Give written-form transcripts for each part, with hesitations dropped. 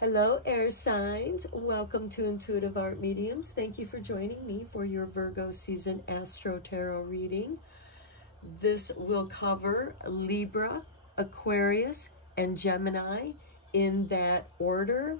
Hello, air signs. Welcome to Intuitive Art Mediums. Thank you for joining me for your Virgo season Astro Tarot reading. This will cover Libra, Aquarius, and Gemini in that order.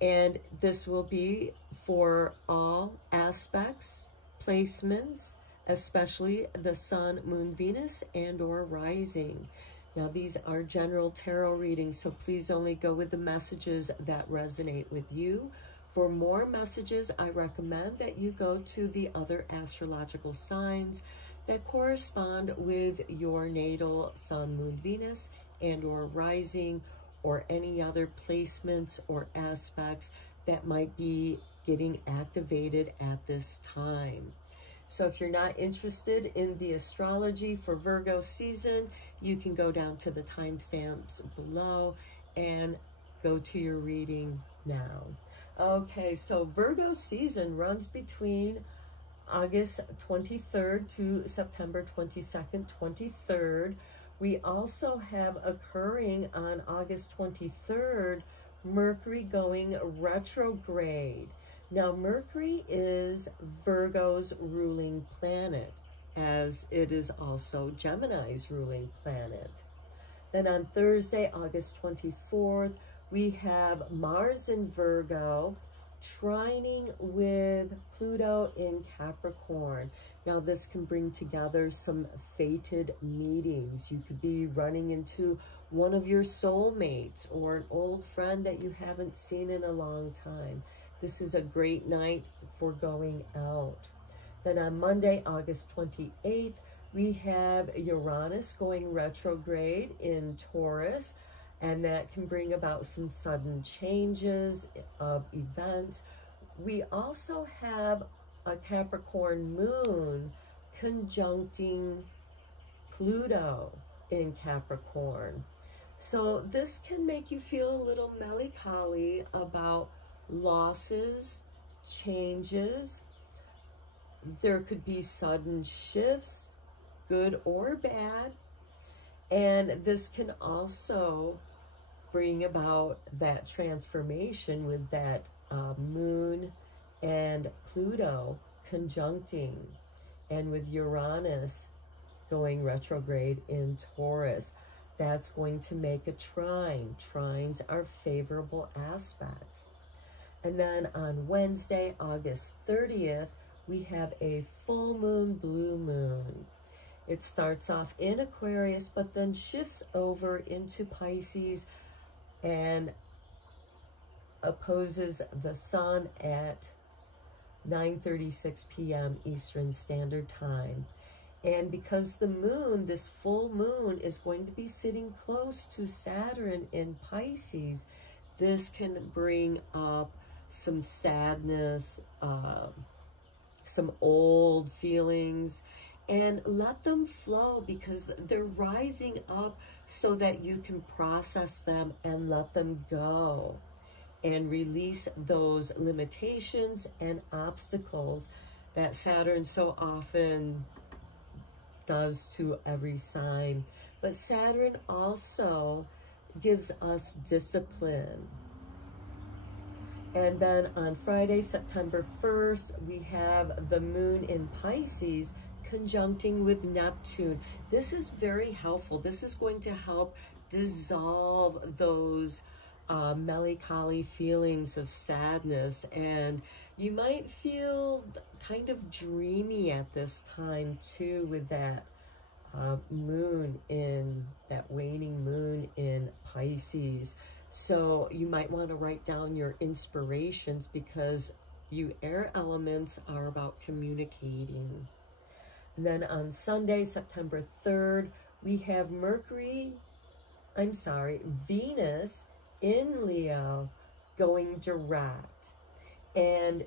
And this will be for all aspects, placements, especially the Sun, Moon, Venus, and or rising. Now, these are general tarot readings, so please only go with the messages that resonate with you. For more messages, I recommend that you go to the other astrological signs that correspond with your natal Sun, Moon, Venus, and or rising, or any other placements or aspects that might be getting activated at this time. So if you're not interested in the astrology for Virgo season, you can go down to the timestamps below and go to your reading now. Okay, so Virgo season runs between August 23rd to September 22nd, 23rd. We also have occurring on August 23rd, Mercury going retrograde. Now, Mercury is Virgo's ruling planet, as it is also Gemini's ruling planet. Then on Thursday, August 24th, we have Mars in Virgo trining with Pluto in Capricorn. Now, this can bring together some fated meetings. You could be running into one of your soulmates or an old friend that you haven't seen in a long time. This is a great night for going out. Then on Monday, August 28th, we have Uranus going retrograde in Taurus, and that can bring about some sudden changes of events. We also have a Capricorn moon conjuncting Pluto in Capricorn. So this can make you feel a little melancholy about losses, changes. There could be sudden shifts, good or bad, and this can also bring about that transformation with that moon and Pluto conjuncting, and with Uranus going retrograde in Taurus. That's going to make a trine. Trines are favorable aspects. And then on Wednesday, August 30th, we have a full moon, blue moon. It starts off in Aquarius, but then shifts over into Pisces and opposes the sun at 9:36 p.m. Eastern Standard Time. And because the moon, this full moon, is going to be sitting close to Saturn in Pisces, this can bring up some sadness, some old feelings, and let them flow, because they're rising up so that you can process them and let them go and release those limitations and obstacles that Saturn so often does to every sign. But Saturn also gives us discipline. And then on Friday, September 1st, we have the moon in Pisces conjuncting with Neptune. This is very helpful. This is going to help dissolve those melancholy feelings of sadness. And you might feel kind of dreamy at this time too, with that moon in, that waning moon in Pisces. So you might want to write down your inspirations, because you air elements are about communicating. And then on Sunday, September 3rd, we have Venus in Leo going direct. And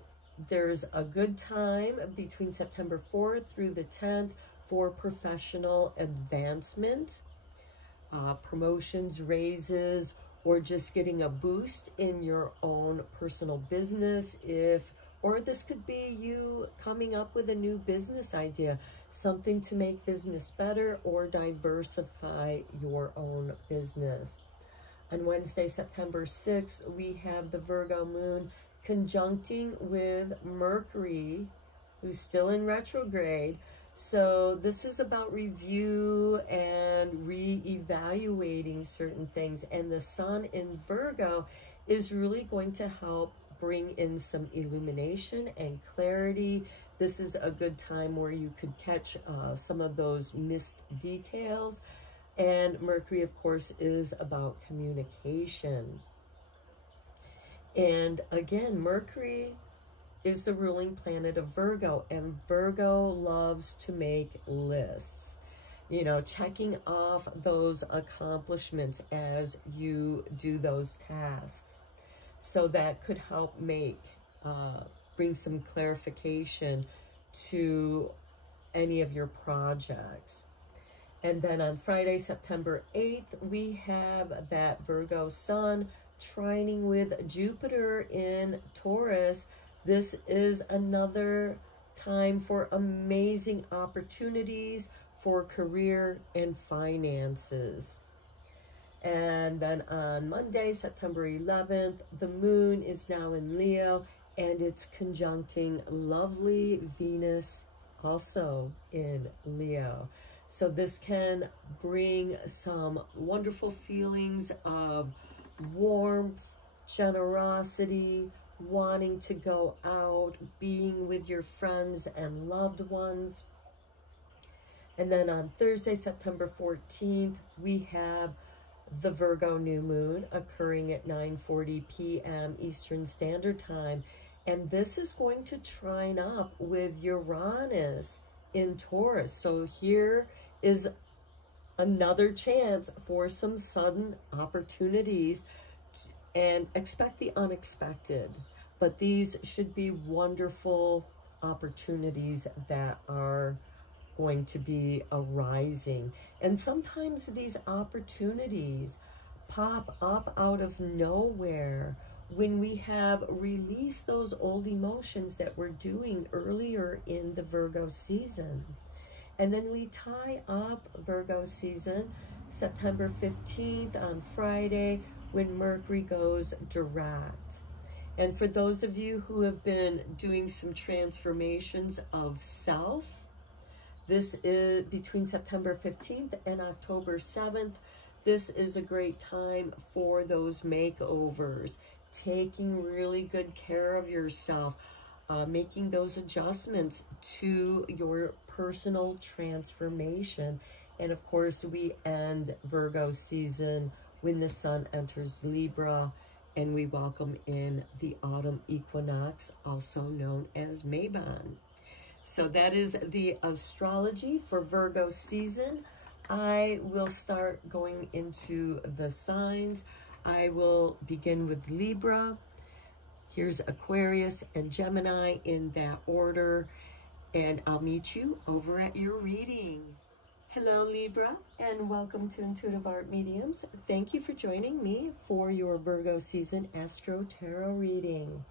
there's a good time between September 4th through the 10th for professional advancement, promotions, raises, or just getting a boost in your own personal business. Or this could be you coming up with a new business idea, something to make business better or diversify your own business. On Wednesday, September 6th, we have the Virgo moon conjuncting with Mercury, who's still in retrograde. So this is about review and re-evaluating certain things. And the sun in Virgo is really going to help bring in some illumination and clarity. This is a good time where you could catch some of those missed details. And Mercury, of course, is about communication. And again, Mercury is the ruling planet of Virgo, and Virgo loves to make lists. You know, checking off those accomplishments as you do those tasks. So that could help make, bring some clarification to any of your projects. And then on Friday, September 8th, we have that Virgo sun trining with Jupiter in Taurus. This is another time for amazing opportunities for career and finances. And then on Monday, September 11th, the moon is now in Leo, and it's conjuncting lovely Venus, also in Leo. So this can bring some wonderful feelings of warmth, generosity, wanting to go out, being with your friends and loved ones. And then on Thursday, September 14th, we have the Virgo new moon occurring at 9:40 p.m. Eastern Standard Time. And this is going to trine up with Uranus in Taurus. So here is another chance for some sudden opportunities, and expect the unexpected. But these should be wonderful opportunities that are going to be arising. And sometimes these opportunities pop up out of nowhere when we have released those old emotions that we're doing earlier in the Virgo season. And then we tie up Virgo season September 15th on Friday when Mercury goes direct. And for those of you who have been doing some transformations of self, this is between September 15th and October 7th. This is a great time for those makeovers, taking really good care of yourself, making those adjustments to your personal transformation. And of course, we end Virgo season when the sun enters Libra, and we welcome in the autumn equinox, also known as Mabon. So that is the astrology for Virgo season. I will start going into the signs. I will begin with Libra. Here's Aquarius and Gemini in that order, and I'll meet you over at your reading. Hello, Libra, and welcome to Intuitive Art Mediums. Thank you for joining me for your Virgo season Astro Tarot reading.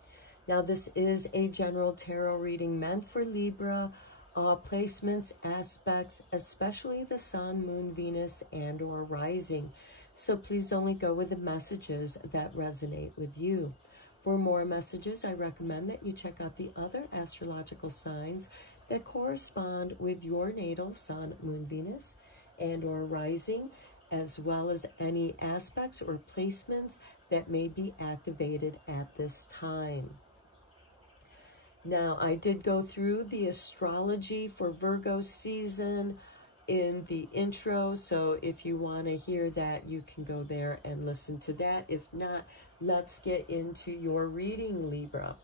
Now, this is a general tarot reading meant for Libra, placements, aspects, especially the Sun, Moon, Venus, and or rising. So please only go with the messages that resonate with you. For more messages, I recommend that you check out the other astrological signs that correspond with your natal Sun, Moon, Venus, and or rising, as well as any aspects or placements that may be activated at this time. Now, I did go through the astrology for Virgo season in the intro, so if you want to hear that, you can go there and listen to that. If not, let's get into your reading, Libra.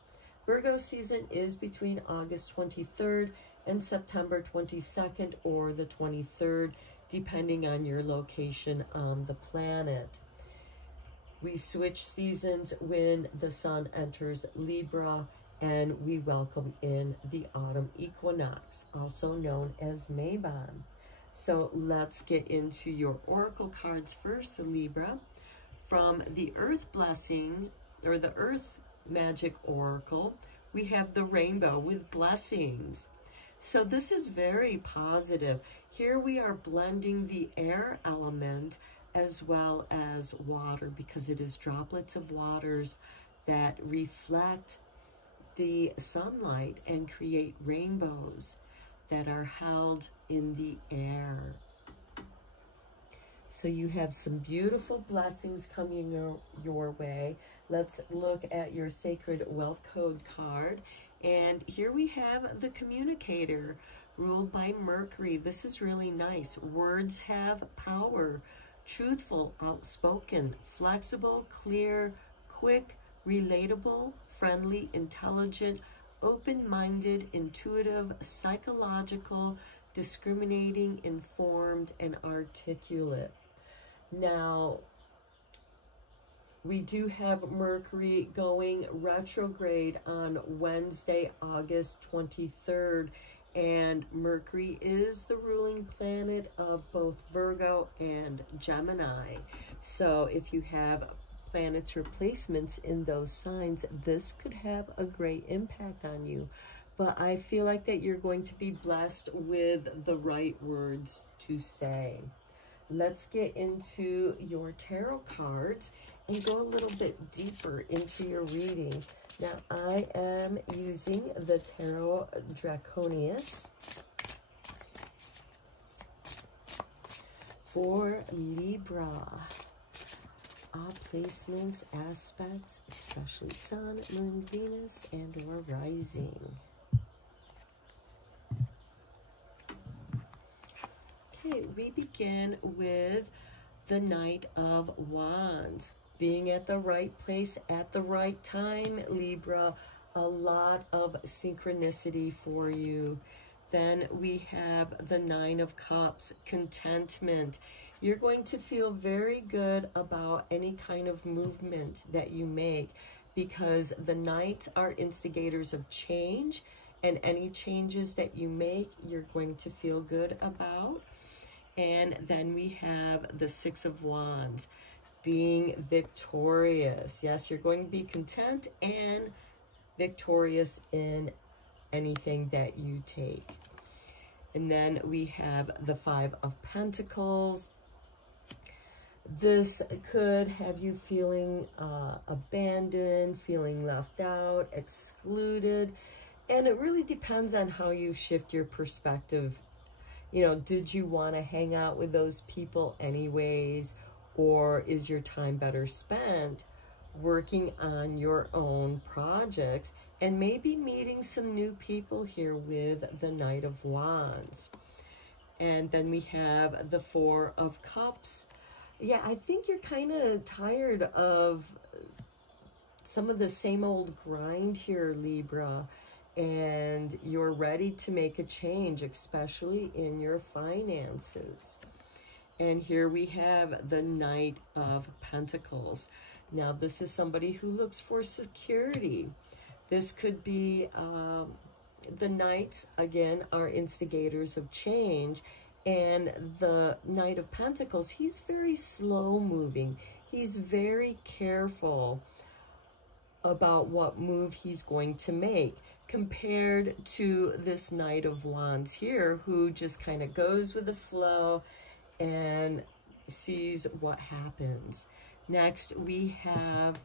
Virgo season is between August 23rd and September 22nd or the 23rd, depending on your location on the planet. We switch seasons when the sun enters Libra, and we welcome in the autumn equinox, also known as Mabon. So let's get into your oracle cards first, Libra. From the Earth Blessing, or the Earth Magic Oracle, we have the rainbow with blessings. So this is very positive. Here we are blending the air element as well as water, because it is droplets of waters that reflect the sunlight and create rainbows that are held in the air. So you have some beautiful blessings coming your way. Let's look at your Sacred Wealth Code card. And here we have the Communicator, ruled by Mercury. This is really nice. Words have power. Truthful, outspoken, flexible, clear, quick, relatable, friendly, intelligent, open-minded, intuitive, psychological, discriminating, informed, and articulate. Now, we do have Mercury going retrograde on Wednesday, August 23rd, and Mercury is the ruling planet of both Virgo and Gemini. So if you have planets or placements in those signs, this could have a great impact on you. But I feel like that you're going to be blessed with the right words to say. Let's get into your tarot cards and go a little bit deeper into your reading. Now, I am using the Tarot Draconius for Libra. Placements, aspects, especially Sun, Moon, Venus, and or rising. Okay, we begin with the Knight of Wands. Being at the right place at the right time, Libra. A lot of synchronicity for you. Then we have the Nine of Cups, contentment. You're going to feel very good about any kind of movement that you make, because the Knights are instigators of change, and any changes that you make, you're going to feel good about. And then we have the Six of Wands, being victorious. Yes, you're going to be content and victorious in anything that you take. And then we have the Five of Pentacles. This could have you feeling abandoned, feeling left out, excluded. And it really depends on how you shift your perspective. You know, did you want to hang out with those people anyways? Or is your time better spent working on your own projects and maybe meeting some new people here with the Knight of Wands? And then we have the Four of Cups. Yeah, I think you're kind of tired of some of the same old grind here, Libra, and you're ready to make a change, especially in your finances. And here we have the Knight of Pentacles. Now, this is somebody who looks for security. This could be, the Knights, again, are instigators of change. And the Knight of Pentacles, he's very slow moving. He's very careful about what move he's going to make, compared to this Knight of Wands here, who just kind of goes with the flow and sees what happens. Next, we have,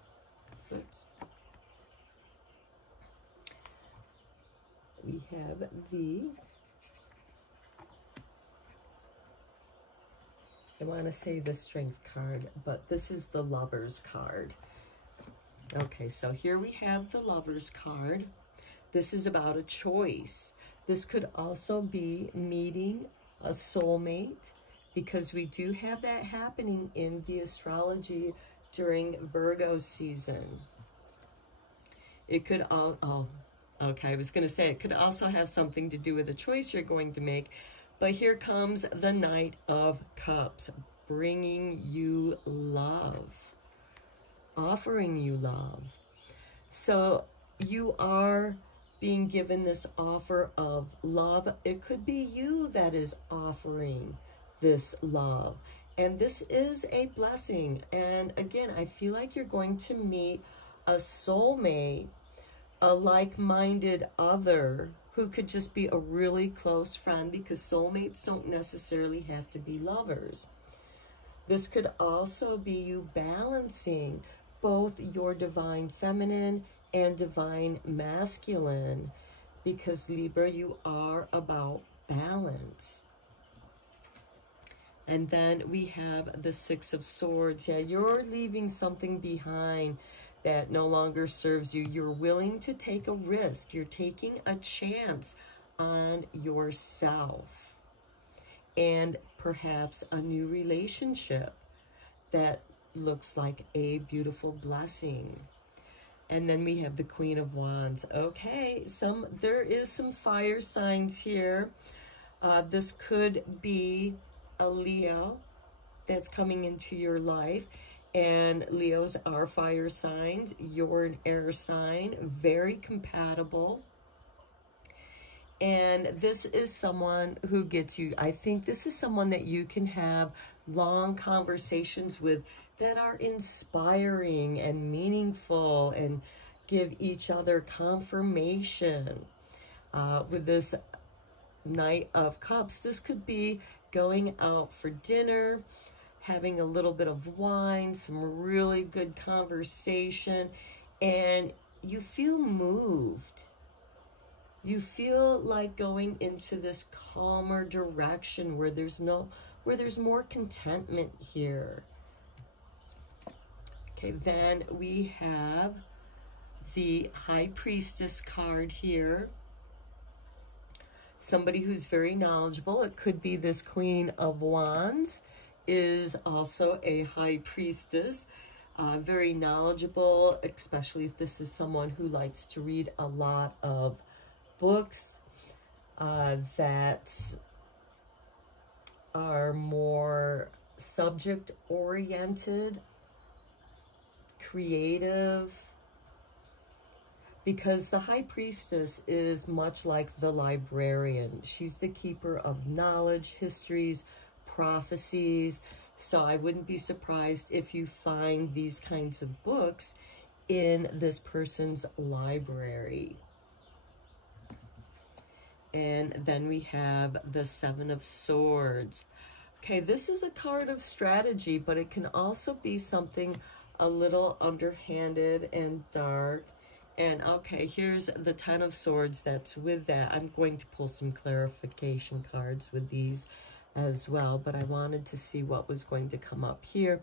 I want to say the Strength card, but this is the Lovers card. Okay, so here we have the Lovers card. This is about a choice. This could also be meeting a soulmate, because we do have that happening in the astrology during Virgo season. It could okay, I was going to say it could also have something to do with a choice you're going to make. But here comes the Knight of Cups, bringing you love, offering you love. So you are being given this offer of love. It could be you that is offering this love. And this is a blessing. And again, I feel like you're going to meet a soulmate, a like-minded other, who could just be a really close friend, because soulmates don't necessarily have to be lovers. This could also be you balancing both your divine feminine and divine masculine, because Libra, you are about balance. And then we have the Six of Swords. Yeah, you're leaving something behind that no longer serves you. You're willing to take a risk. You're taking a chance on yourself. And perhaps a new relationship that looks like a beautiful blessing. And then we have the Queen of Wands. Okay, there is some fire signs here. This could be a Leo that's coming into your life, and Leos are fire signs. You're an air sign, very compatible. And this is someone who gets you. I think this is someone that you can have long conversations with that are inspiring and meaningful and give each other confirmation. With this Knight of Cups, this could be going out for dinner, having a little bit of wine, some really good conversation, and you feel moved. You feel like going into this calmer direction where there's more contentment here. Okay, then we have the High Priestess card here. Somebody who's very knowledgeable. It could be this Queen of Wands is also a High Priestess. Very knowledgeable, especially if this is someone who likes to read a lot of books that are more subject-oriented, creative, because the High Priestess is much like the librarian. She's the keeper of knowledge, histories, prophecies. So I wouldn't be surprised if you find these kinds of books in this person's library. And then we have the Seven of Swords. Okay, this is a card of strategy, but it can also be something a little underhanded and dark. And okay, here's the Ten of Swords that's with that. I'm going to pull some clarification cards with these as well, but I wanted to see what was going to come up here.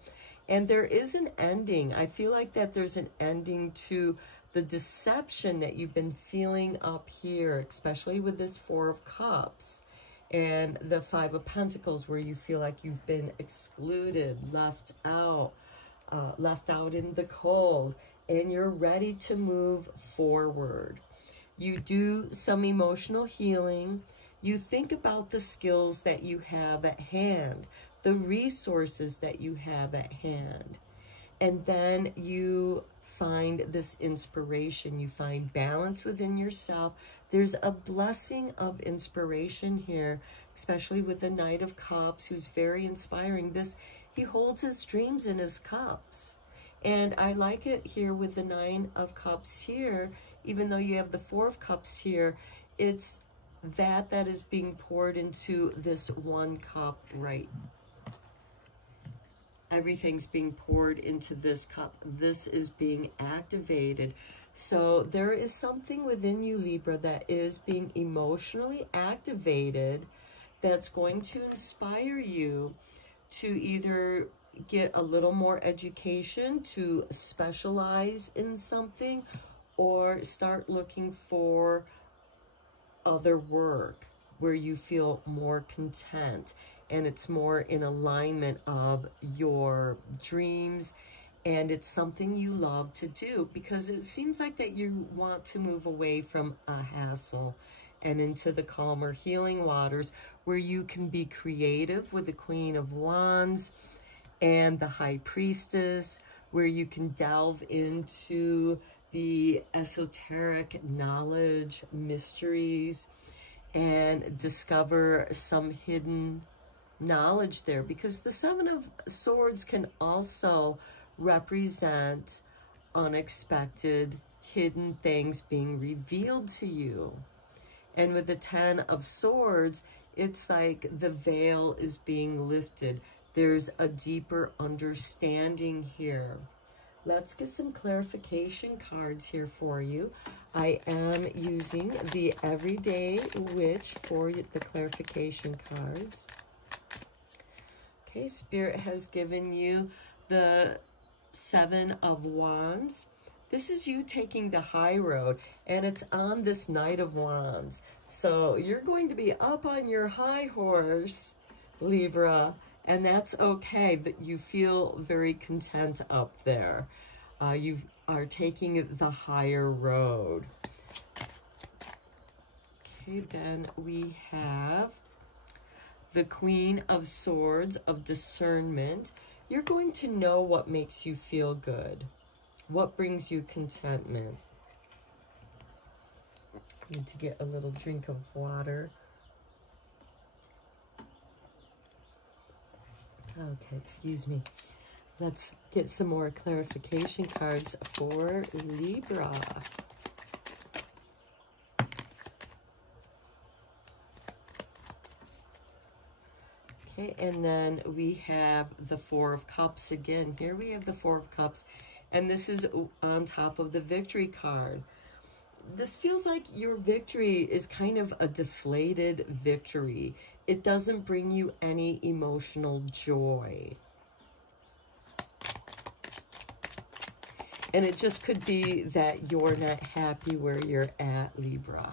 And there is an ending. I feel like that there's an ending to the deception that you've been feeling up here, especially with this Four of Cups and the Five of Pentacles, where you feel like you've been excluded, left out in the cold, and you're ready to move forward. You do some emotional healing. You think about the skills that you have at hand, the resources that you have at hand, and then you find this inspiration. You find balance within yourself. There's a blessing of inspiration here, especially with the Knight of Cups, who's very inspiring. He holds his dreams in his cups. And I like it here with the Nine of Cups here, even though you have the Four of Cups here, it's that is being poured into this one cup, right? Everything's being poured into this cup. This is being activated. So there is something within you, Libra, that is being emotionally activated that's going to inspire you to either get a little more education, to specialize in something, or start looking for other work where you feel more content and it's more in alignment of your dreams, and it's something you love to do, because it seems like that you want to move away from a hassle and into the calmer healing waters where you can be creative with the Queen of Wands and the High Priestess, where you can delve into the esoteric knowledge, mysteries, and discover some hidden knowledge there. Because the Seven of Swords can also represent unexpected, hidden things being revealed to you. And with the Ten of Swords, it's like the veil is being lifted. There's a deeper understanding here. Let's get some clarification cards here for you. I am using the Everyday Witch for the clarification cards. Okay, Spirit has given you the Seven of Wands. This is you taking the high road, and it's on this Knight of Wands. So you're going to be up on your high horse, Libra, and that's okay, that you feel very content up there. You are taking the higher road. Okay, then we have the Queen of Swords of Discernment. You're going to know what makes you feel good, what brings you contentment. I need to get a little drink of water. Okay, excuse me. Let's get some more clarification cards for Libra. Okay, and then we have the Four of Cups again. Here we have the Four of Cups, and this is on top of the Victory card. This feels like your victory is kind of a deflated victory. It doesn't bring you any emotional joy. And it just could be that you're not happy where you're at, Libra.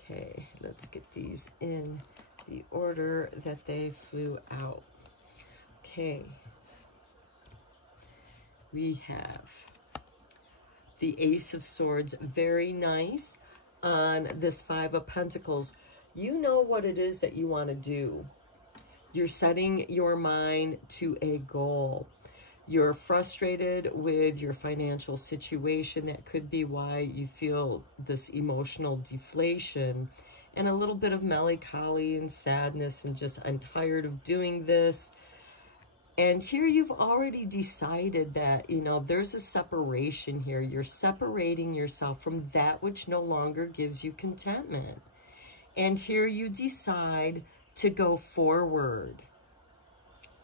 Okay, let's get these in the order that they flew out. Okay. We have the Ace of Swords, very nice on this Five of Pentacles. You know what it is that you want to do. You're setting your mind to a goal. You're frustrated with your financial situation. That could be why you feel this emotional deflation and a little bit of melancholy and sadness and just, I'm tired of doing this. And here you've already decided that, you know, there's a separation here. You're separating yourself from that which no longer gives you contentment. And here you decide to go forward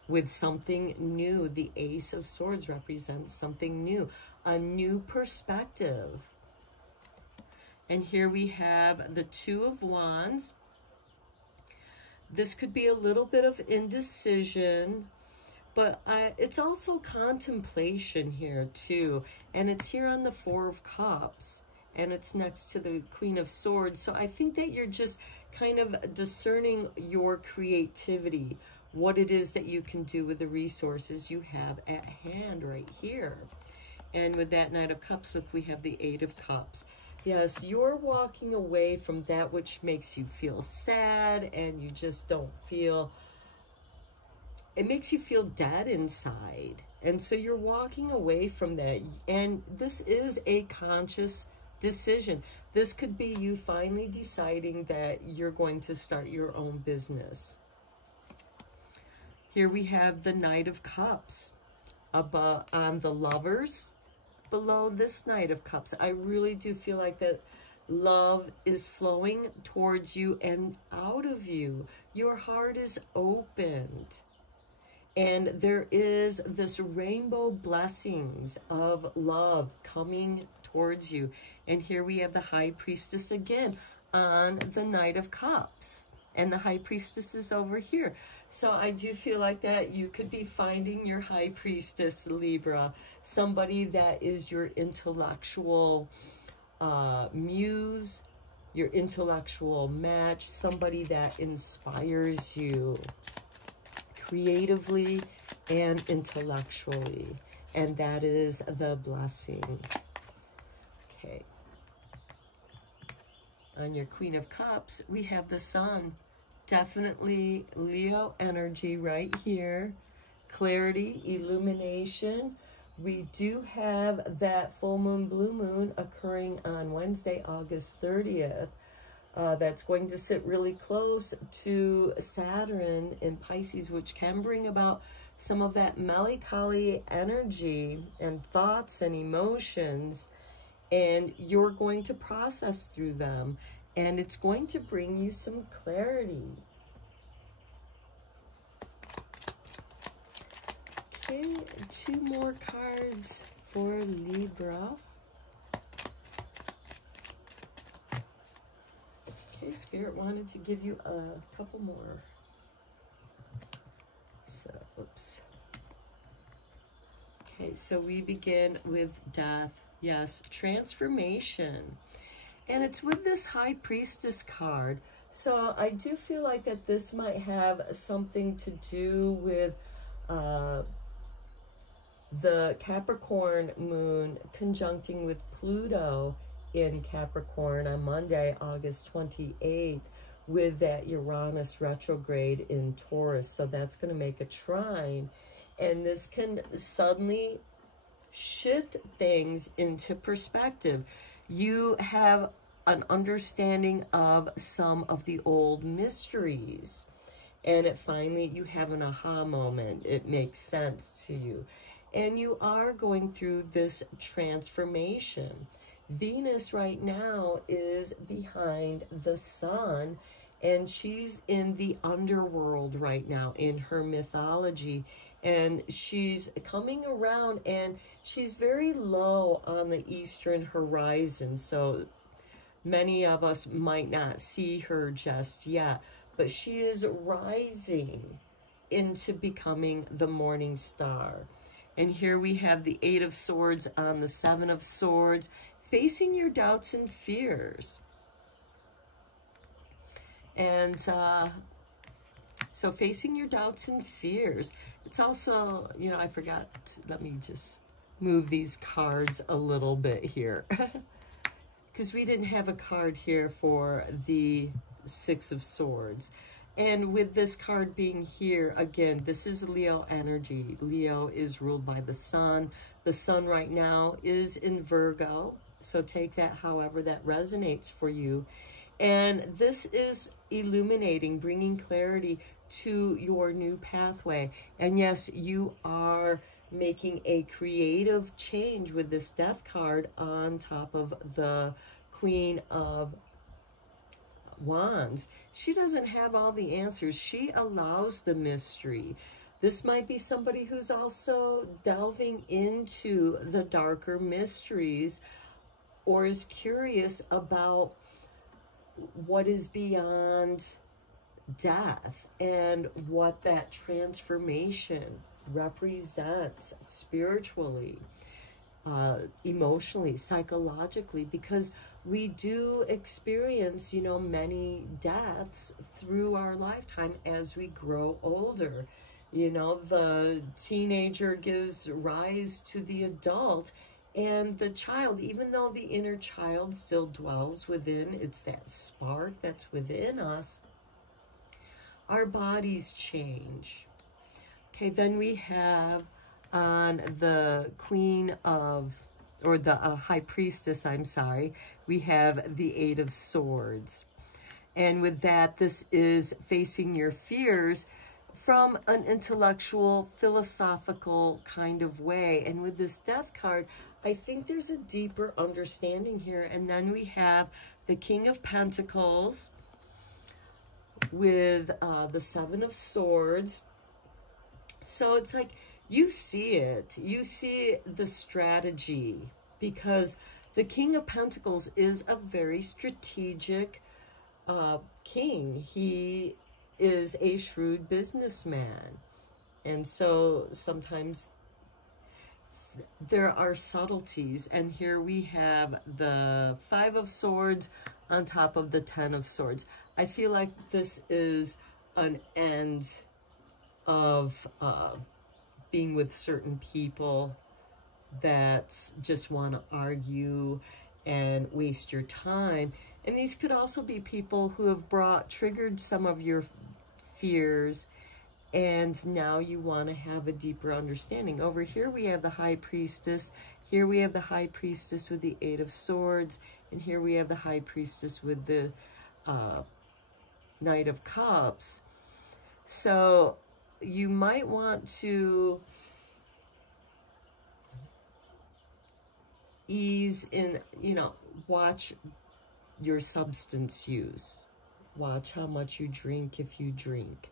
with something new. The Ace of Swords represents something new, a new perspective. And here we have the Two of Wands. This could be a little bit of indecision, but it's also contemplation here too. And it's here on the Four of Cups, and it's next to the Queen of Swords. So I think that you're just kind of discerning your creativity, what it is that you can do with the resources you have at hand right here. And with that Knight of Cups, look, we have the Eight of Cups. Yes, you're walking away from that which makes you feel sad, and you just don't feel, it makes you feel dead inside. And so you're walking away from that. And this is a conscious decision. This could be you finally deciding that you're going to start your own business. Here we have the Knight of Cups above on the Lovers. Below this Knight of Cups, I really do feel like that love is flowing towards you and out of you. Your heart is opened. And there is this rainbow blessings of love coming towards you. And here we have the High Priestess again on the Knight of Cups. And the High Priestess is over here. So I do feel like that you could be finding your High Priestess, Libra. Somebody that is your intellectual muse, your intellectual match. Somebody that inspires you creatively and intellectually. And that is the blessing. Okay. On your Queen of Cups, we have the Sun. Definitely Leo energy right here. Clarity, illumination. We do have that full moon, blue moon occurring on Wednesday, August 30th. That's going to sit really close to Saturn in Pisces, which can bring about some of that melancholy energy and thoughts and emotions. And you're going to process through them. And it's going to bring you some clarity. Okay, 2 more cards for Libra. Okay, Spirit wanted to give you a couple more. So, oops. Okay, so we begin with death. Yes, transformation. And it's with this High Priestess card. So I do feel like that this might have something to do with the Capricorn moon conjuncting with Pluto in Capricorn on Monday, August 28th, with that Uranus retrograde in Taurus. So that's going to make a trine. And this can suddenly shift things into perspective. You have an understanding of some of the old mysteries. And finally, you have an aha moment. It makes sense to you. And you are going through this transformation. Venus right now is behind the sun, and she's in the underworld right now in her mythology. And she's coming around, and she's very low on the eastern horizon. So many of us might not see her just yet, but she is rising into becoming the morning star. And here we have the 8 of Swords on the 7 of Swords, facing your doubts and fears. And so facing your doubts and fears. It's also, you know, I forgot, let me just move these cards a little bit here. Because we didn't have a card here for the 6 of Swords. And with this card being here, again, this is Leo energy. Leo is ruled by the sun. The sun right now is in Virgo. So take that however that resonates for you. And this is illuminating, bringing clarity to your new pathway. And yes, you are making a creative change with this Death card on top of the Queen of Wands. She doesn't have all the answers. She allows the mystery. This might be somebody who's also delving into the darker mysteries, or is curious about what is beyond death and what that transformation represents spiritually, emotionally, psychologically, because we do experience, you know, many deaths through our lifetime as we grow older. You know, the teenager gives rise to the adult, and the child, even though the inner child still dwells within, it's that spark that's within us, our bodies change. Okay, then we have on the Queen of, or the High Priestess, I'm sorry, we have the 8 of Swords. And with that, this is facing your fears from an intellectual, philosophical kind of way. And with this Death card, I think there's a deeper understanding here. And then we have the King of Pentacles with the 7 of Swords. So it's like, you see it. You see the strategy, because the King of Pentacles is a very strategic king. He is a shrewd businessman. And so sometimes there are subtleties. And here we have the 5 of Swords on top of the 10 of Swords. I feel like this is an end of being with certain people that just want to argue and waste your time. And these could also be people who have triggered some of your fears, and now you want to have a deeper understanding. Over here we have the High Priestess. Here we have the High Priestess with the 8 of Swords. And here we have the High Priestess with the Knight of Cups. So you might want to ease in, you know, watch your substance use. Watch how much you drink if you drink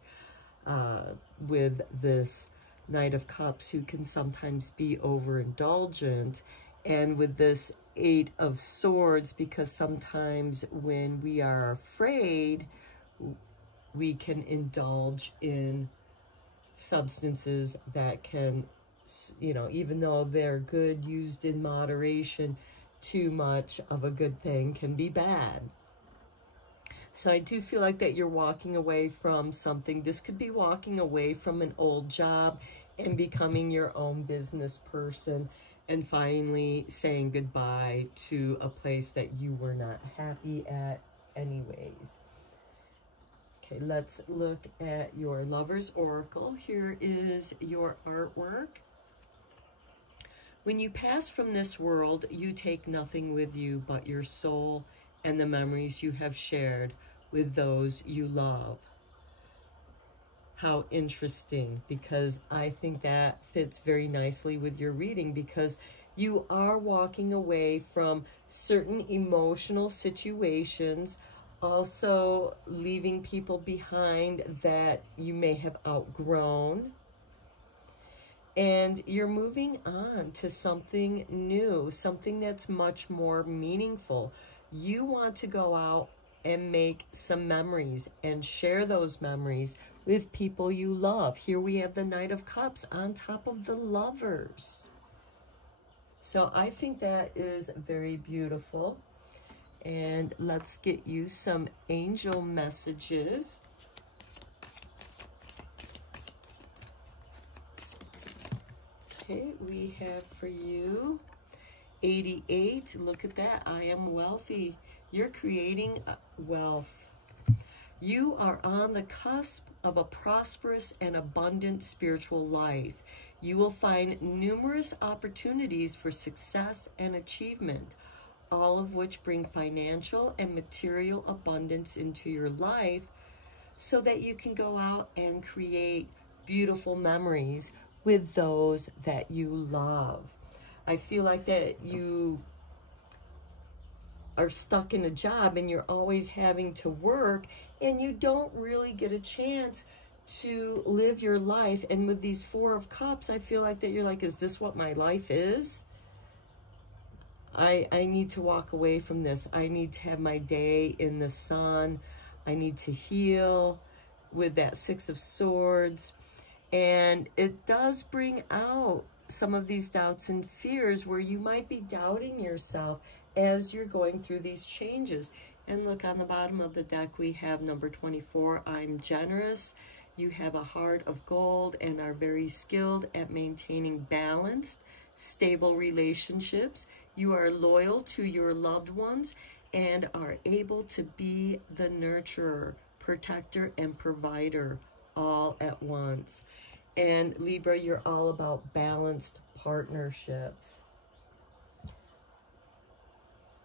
with this Knight of Cups, who can sometimes be overindulgent. And with this Eight of Swords, because sometimes when we are afraid, we can indulge in substances that can, you know, even though they're good, used in moderation, too much of a good thing can be bad. So I do feel like that you're walking away from something. This could be walking away from an old job and becoming your own business person, and finally saying goodbye to a place that you were not happy at anyways. Okay, let's look at your Lover's Oracle. Here is your artwork. When you pass from this world, you take nothing with you but your soul and the memories you have shared with those you love. How interesting, because I think that fits very nicely with your reading, because you are walking away from certain emotional situations, also leaving people behind that you may have outgrown, and you're moving on to something new, something that's much more meaningful. You want to go out and make some memories and share those memories with people you love. Here we have the Knight of Cups on top of the Lovers. So I think that is very beautiful. And let's get you some angel messages. Okay, we have for you 88. Look at that. I am wealthy. You're creating wealth. You are on the cusp of a prosperous and abundant spiritual life. You will find numerous opportunities for success and achievement, all of which bring financial and material abundance into your life so that you can go out and create beautiful memories with those that you love. I feel like that you are stuck in a job and you're always having to work and you don't really get a chance to live your life. And with these Four of Cups, I feel like that you're like, is this what my life is? I need to walk away from this. I need to have my day in the sun. I need to heal with that Six of Swords. And it does bring out some of these doubts and fears where you might be doubting yourself as you're going through these changes. And look, on the bottom of the deck, we have number 24, I'm generous. You have a heart of gold and are very skilled at maintaining balanced, stable relationships. You are loyal to your loved ones and are able to be the nurturer, protector, and provider all at once. And Libra, you're all about balanced partnerships.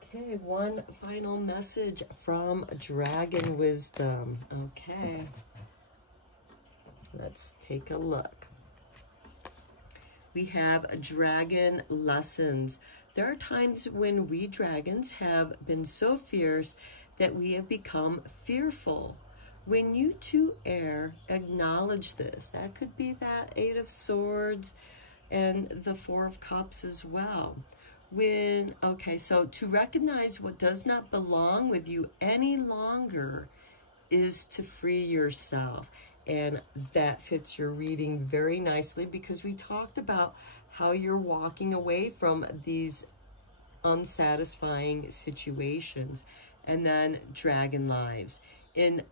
Okay, one final message from Dragon Wisdom. Okay, let's take a look. We have Dragon Lessons. There are times when we dragons have been so fierce that we have become fearful. When you two air, acknowledge this. That could be that Eight of Swords and the Four of Cups as well. Okay, so to recognize what does not belong with you any longer is to free yourself. And that fits your reading very nicely because we talked about how you're walking away from these unsatisfying situations. And then Dragon Lives. In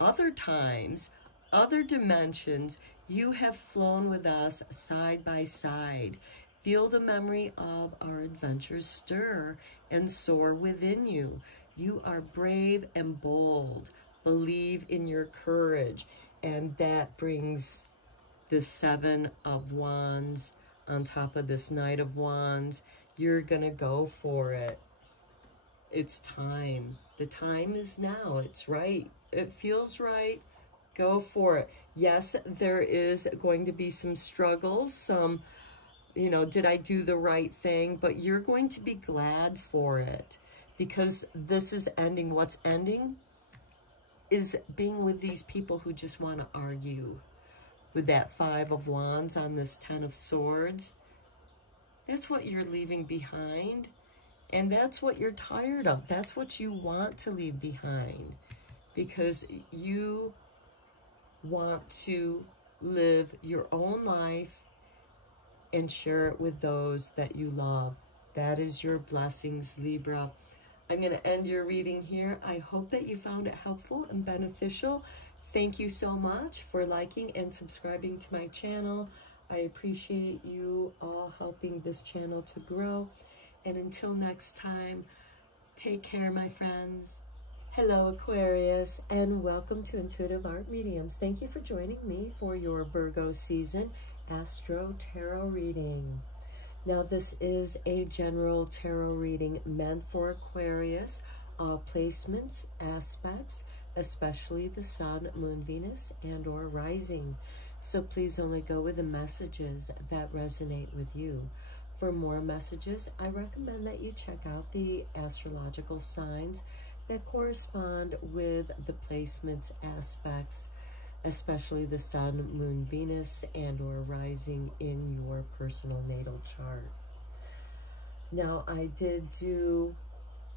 other times, other dimensions, you have flown with us side by side. Feel the memory of our adventures stir and soar within you. You are brave and bold. Believe in your courage. And that brings the Seven of Wands on top of this Knight of Wands. You're going to go for it. It's time. The time is now. It's right. It feels right. Go for it. Yes, there is going to be some struggles, some, you know, did I do the right thing? But you're going to be glad for it because this is ending. What's ending is being with these people who just want to argue. with that 5 of Wands on this 10 of Swords. That's what you're leaving behind. And that's what you're tired of. That's what you want to leave behind. Because you want to live your own life and share it with those that you love. That is your blessings, Libra. I'm going to end your reading here. I hope that you found it helpful and beneficial. Thank you so much for liking and subscribing to my channel. I appreciate you all helping this channel to grow. And until next time, take care, my friends. Hello, Aquarius, and welcome to Intuitive Art Mediums. Thank you for joining me for your Virgo season Astro Tarot reading. Now, this is a general tarot reading meant for Aquarius. All placements, aspects, especially the Sun, Moon, Venus, and or rising. So please only go with the messages that resonate with you. For more messages, I recommend that you check out the astrological signs that correspond with the placements, aspects, especially the Sun, Moon, Venus, and or rising in your personal natal chart. Now, I did do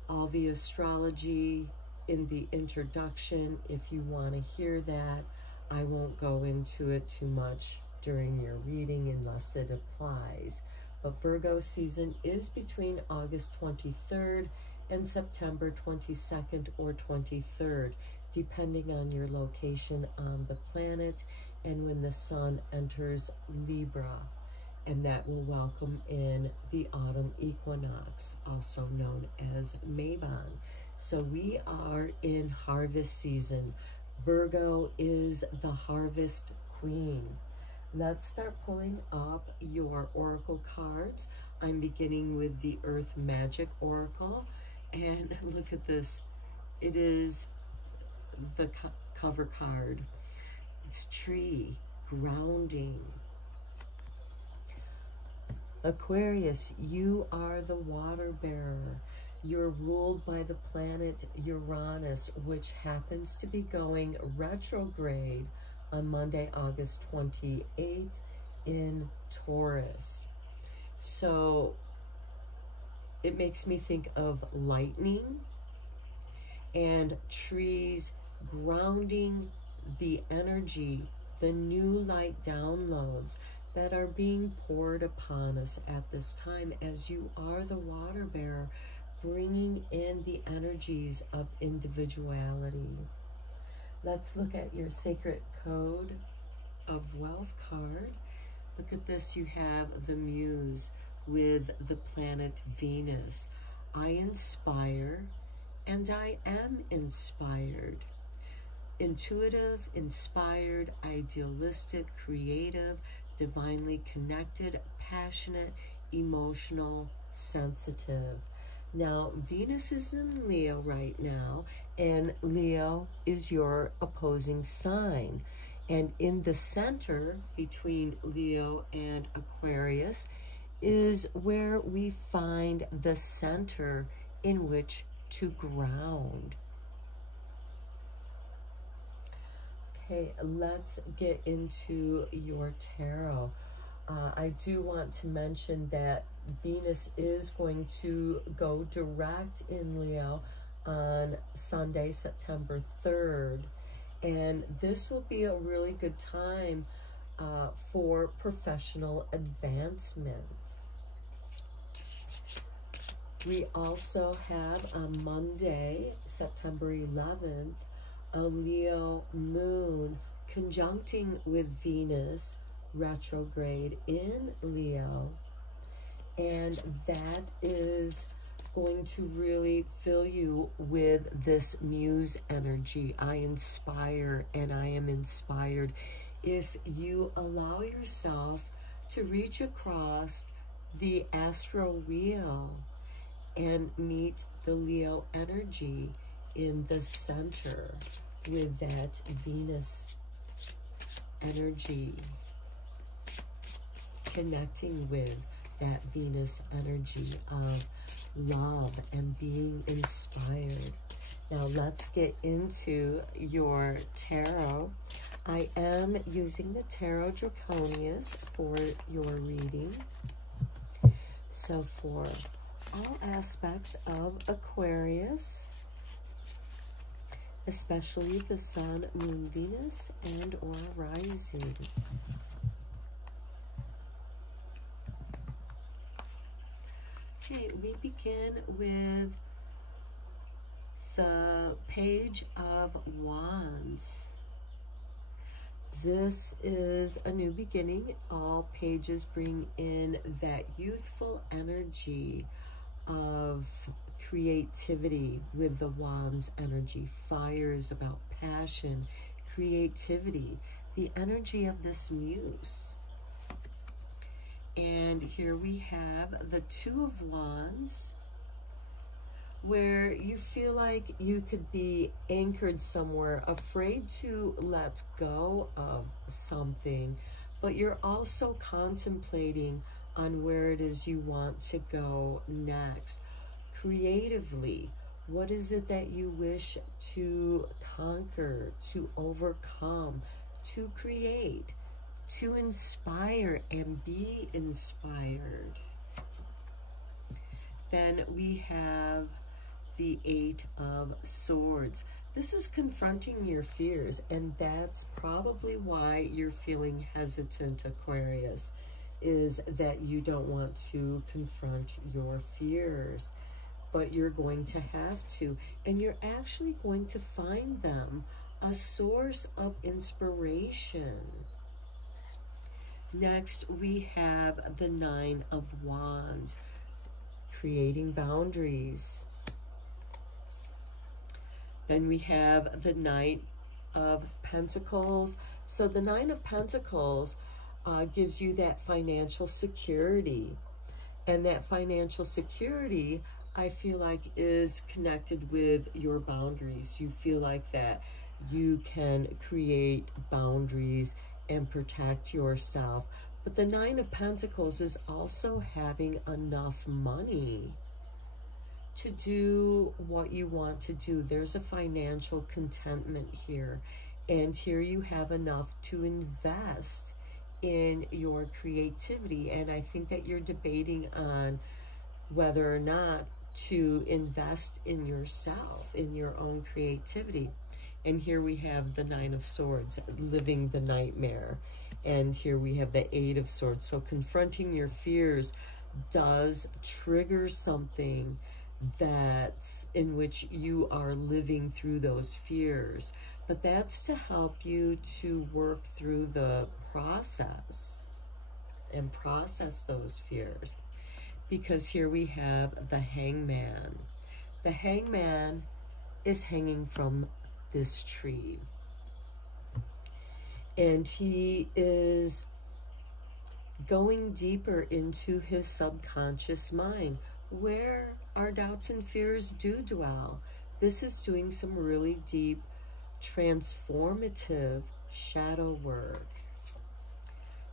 all the astrology in the introduction. If you want to hear that, I won't go into it too much during your reading unless it applies. But Virgo season is between August 23rd and September 22nd or 23rd, depending on your location on the planet and when the Sun enters Libra. And that will welcome in the autumn equinox, also known as Mabon. So we are in harvest season. Virgo is the harvest queen. Let's start pulling up your oracle cards. I'm beginning with the Earth Magic Oracle. And look at this. It is the cover card. It's tree, grounding. Aquarius, you are the water bearer. You're ruled by the planet Uranus, which happens to be going retrograde on Monday, August 28th in Taurus. So it makes me think of lightning and trees grounding the energy, the new light downloads that are being poured upon us at this time, as you are the water bearer, bringing in the energies of individuality. Let's look at your Sacred Code of Wealth card. Look at this. You have the Muse with the planet Venus. I inspire and I am inspired. Intuitive, inspired, idealistic, creative, divinely connected, passionate, emotional, sensitive. Now, Venus is in Leo right now, and Leo is your opposing sign. And in the center between Leo and Aquarius is where we find the center in which to ground. Okay, let's get into your tarot. I do want to mention that Venus is going to go direct in Leo on Sunday, September 3rd. And this will be a really good time for professional advancement. We also have on Monday, September 11th, a Leo moon conjuncting with Venus retrograde in Leo. And that is going to really fill you with this Muse energy. I inspire and I am inspired. If you allow yourself to reach across the astro wheel and meet the Leo energy in the center with that Venus energy, connecting with that Venus energy of love and being inspired. Now let's get into your tarot. I am using the Tarot Draconius for your reading. So for all aspects of Aquarius, especially the Sun, Moon, Venus, and or rising. Okay, we begin with the Page of Wands. This is a new beginning. All pages bring in that youthful energy of creativity with the Wands energy. Fire is about passion, creativity, the energy of this muse. And here we have the Two of Wands, where you feel like you could be anchored somewhere, afraid to let go of something, but you're also contemplating on where it is you want to go next. Creatively, what is it that you wish to conquer, to overcome, to create, to inspire and be inspired? Then we have the Eight of Swords. This is confronting your fears, and that's probably why you're feeling hesitant, Aquarius, is that you don't want to confront your fears, but you're going to have to, and you're actually going to find them a source of inspiration. Next, we have the Nine of Wands, creating boundaries. Then we have the Knight of Pentacles. So the Nine of Pentacles gives you that financial security. And that financial security, I feel like, is connected with your boundaries. You feel like that you can create boundaries and protect yourself. But the Nine of Pentacles is also having enough money to do what you want to do. There's a financial contentment here. And here you have enough to invest in your creativity. And I think that you're debating on whether or not to invest in yourself, in your own creativity. And here we have the Nine of Swords, living the nightmare. And here we have the Eight of Swords. So confronting your fears does trigger something that's in which you are living through those fears. But that's to help you to work through the process and process those fears. Because here we have the Hangman. The Hangman is hanging from this tree. And he is going deeper into his subconscious mind, where our doubts and fears do dwell. This is doing some really deep, transformative shadow work.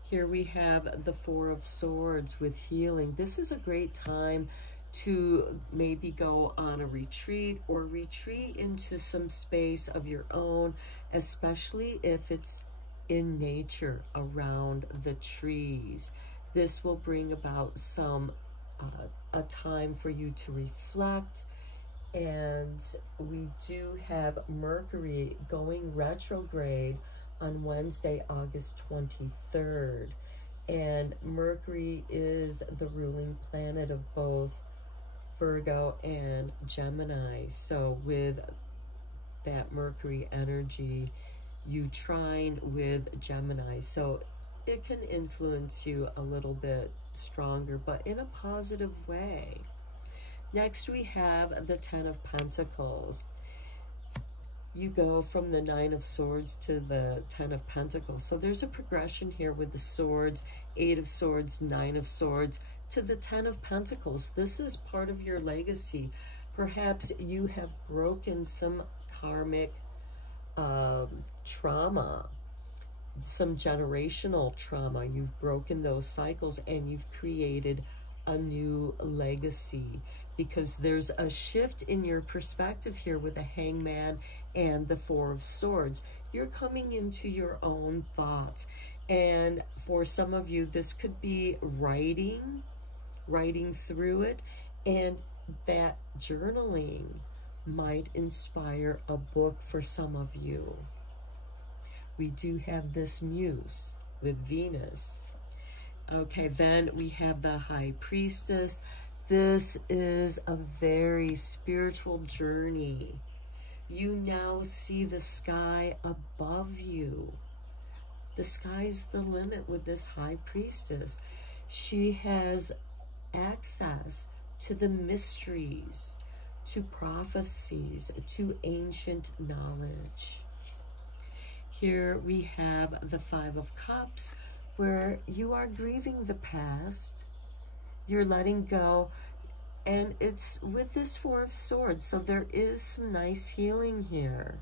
Here we have the Four of Swords with healing. This is a great time to maybe go on a retreat or retreat into some space of your own, especially if it's in nature around the trees. This will bring about some a time for you to reflect. And we do have Mercury going retrograde on Wednesday, August 23rd. And Mercury is the ruling planet of both Virgo and Gemini. So with that Mercury energy, you trine with Gemini. So it can influence you a little bit stronger, but in a positive way. Next, we have the Ten of Pentacles. You go from the Nine of Swords to the Ten of Pentacles. So there's a progression here with the swords, Eight of Swords, Nine of Swords, to the Ten of Pentacles. This is part of your legacy. Perhaps you have broken some karmic trauma, some generational trauma. You've broken those cycles and you've created a new legacy, because there's a shift in your perspective here with the Hangman and the Four of Swords. You're coming into your own thoughts. And for some of you, this could be writing through it, and that journaling might inspire a book for some of you. We do have this Muse with Venus. Okay, then we have the High Priestess. This is a very spiritual journey. You now see the sky above you. The sky's the limit with this High Priestess. She has access to the mysteries, to prophecies, to ancient knowledge. Here we have the Five of Cups, where you are grieving the past. You're letting go. And it's with this Four of Swords. So there is some nice healing here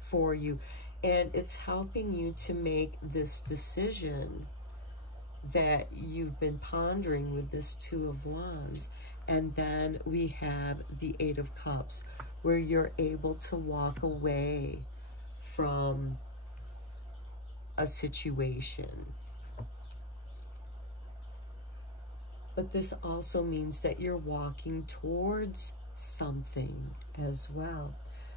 for you. And it's helping you to make this decision that you've been pondering with this Two of Wands. And then we have the Eight of Cups, where you're able to walk away from a situation. But this also means that you're walking towards something as well.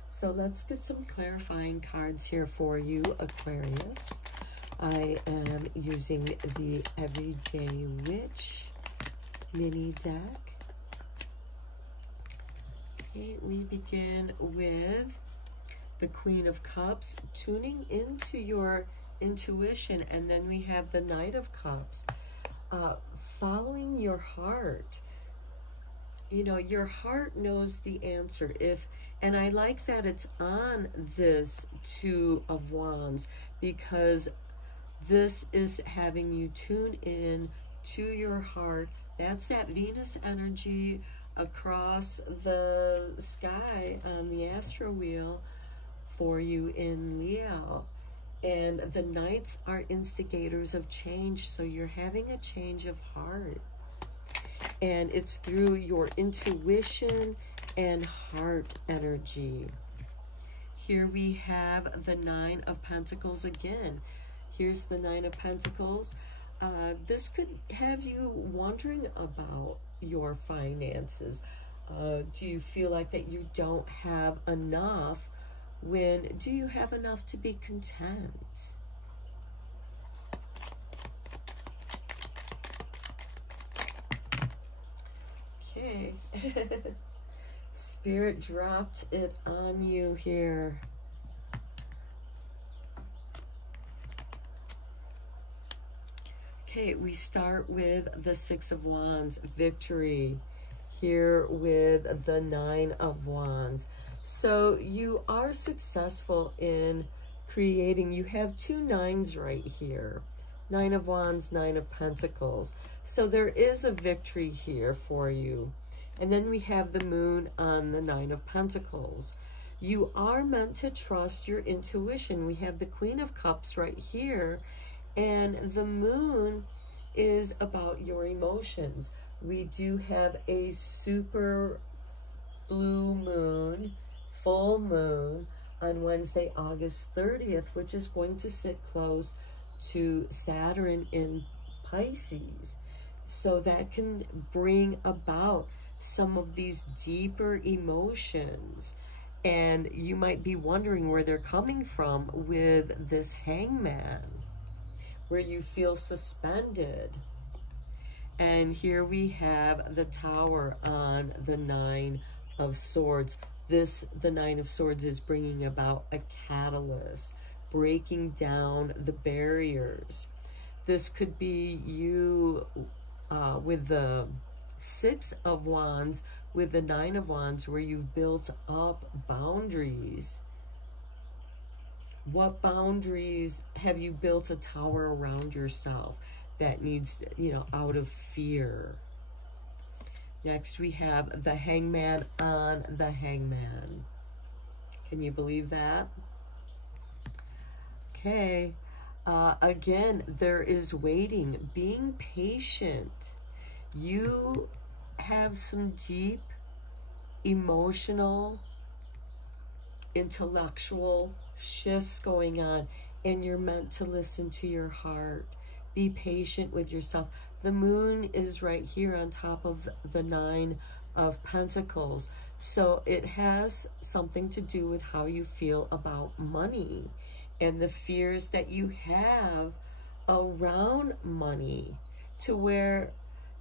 So let's get some clarifying cards here for you, Aquarius. I am using the Everyday Witch mini deck. Okay, we begin with the Queen of Cups, tuning into your intuition, and then we have the Knight of Cups, following your heart. You know, your heart knows the answer. And I like that it's on this Two of Wands, because this is having you tune in to your heart. That's that Venus energy across the sky on the Astro wheel for you in Leo. And the Knights are instigators of change, so you're having a change of heart. And it's through your intuition and heart energy. Here we have the Nine of Pentacles again. Here's the Nine of Pentacles. This could have you wondering about your finances. Do you feel like that you don't have enough? When do you have enough to be content? Okay. Spirit dropped it on you here. Okay, we start with the Six of Wands, victory. Here with the Nine of Wands. So you are successful in creating, you have two nines right here. Nine of Wands, Nine of Pentacles. So there is a victory here for you. And then we have the Moon on the Nine of Pentacles. You are meant to trust your intuition. We have the Queen of Cups right here. And the Moon is about your emotions. We do have a super blue moon, full moon, on Wednesday, August 30th, which is going to sit close to Saturn in Pisces. So that can bring about some of these deeper emotions. And you might be wondering where they're coming from with this Hangman, where you feel suspended. And here we have the Tower on the Nine of Swords. The Nine of Swords is bringing about a catalyst, breaking down the barriers. This could be you with the Six of Wands, with the Nine of Wands, where you've built up boundaries. What boundaries have you built a tower around yourself that needs, you know, out of fear? Next, we have the Hangman on the Hangman. Can you believe that? Okay. Again, there is waiting, being patient. You have some deep emotional, intellectual shifts going on, and you're meant to listen to your heart. Be patient with yourself. The moon is right here on top of the Nine of Pentacles. So it has something to do with how you feel about money and the fears that you have around money, to where,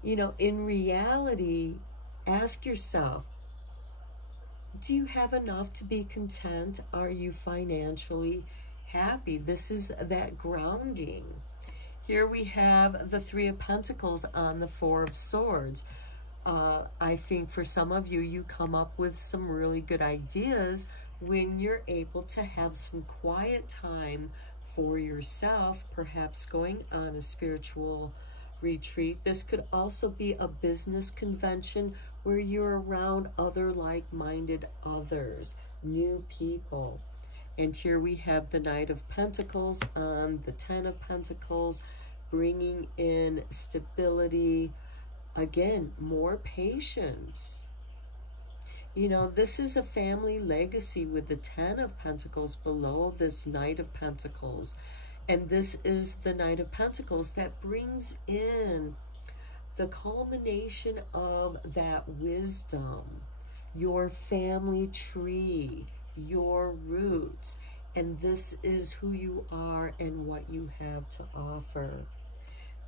you know, in reality, ask yourself, do you have enough to be content? Are you financially happy? This is that grounding. Here we have the Three of Pentacles on the Four of Swords. I think for some of you, you come up with some really good ideas when you're able to have some quiet time for yourself, perhaps going on a spiritual retreat. This could also be a business convention where you're around other like-minded others, new people. And here we have the Knight of Pentacles on the Ten of Pentacles, bringing in stability. Again, more patience. You know, this is a family legacy with the Ten of Pentacles below this Knight of Pentacles. And this is the Knight of Pentacles that brings in the culmination of that wisdom, your family tree, your roots. And this is who you are and what you have to offer.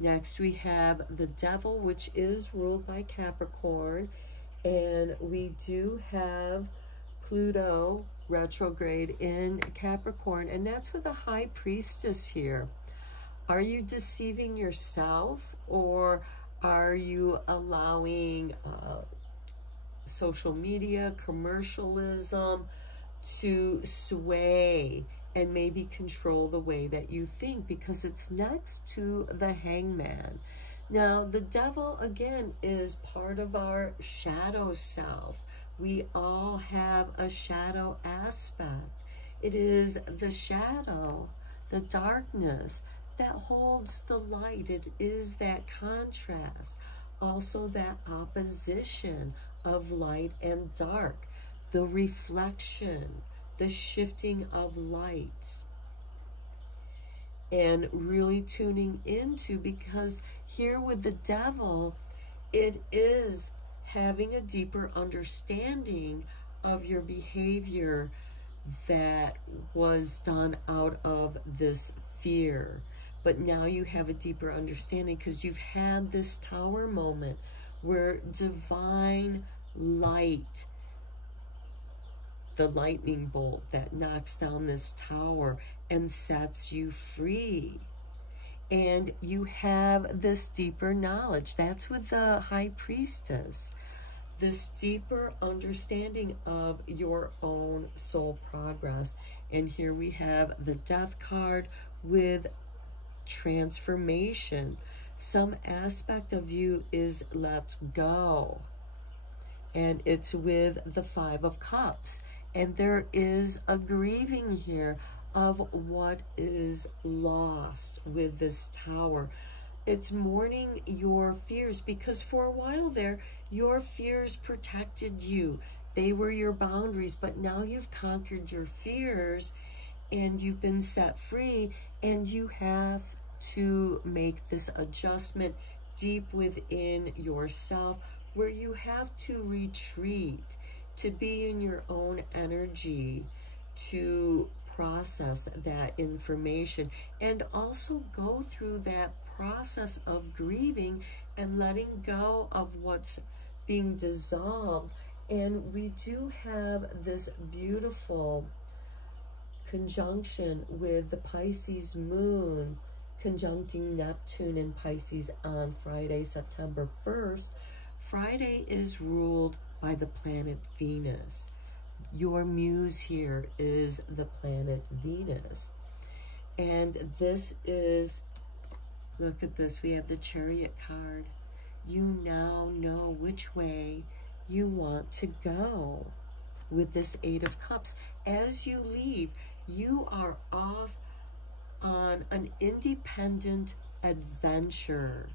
Next, we have the Devil, which is ruled by Capricorn. And we do have Pluto retrograde in Capricorn. And that's with the High Priestess here. Are you deceiving yourself, or are you allowing social media, commercialism to sway and maybe control the way that you think? Because it's next to the Hangman. Now, the Devil, again, is part of our shadow self. We all have a shadow aspect. It is the shadow, the darkness, that holds the light. It is that contrast, also that opposition of light and dark, the reflection, the shifting of lights. And really tuning into, because here with the Devil, it is having a deeper understanding of your behavior that was done out of this fear. But now you have a deeper understanding because you've had this Tower moment where divine light, the lightning bolt that knocks down this tower and sets you free. And you have this deeper knowledge. That's with the High Priestess. This deeper understanding of your own soul progress. And here we have the Death card with transformation. Some aspect of you is let's go. And it's with the Five of Cups. And there is a grieving here of what is lost with this Tower. It's mourning your fears, because for a while there, your fears protected you. They were your boundaries, but now you've conquered your fears and you've been set free, and you have to make this adjustment deep within yourself, where you have to retreat, to be in your own energy, to process that information, and also go through that process of grieving and letting go of what's being dissolved. And we do have this beautiful conjunction with the Pisces moon conjuncting Neptune in Pisces on Friday, September 1st. Friday is ruled by the planet Venus. Your muse here is the planet Venus. And this is, look at this, we have the Chariot card. You now know which way you want to go with this Eight of Cups. As you leave, you are off on an independent adventure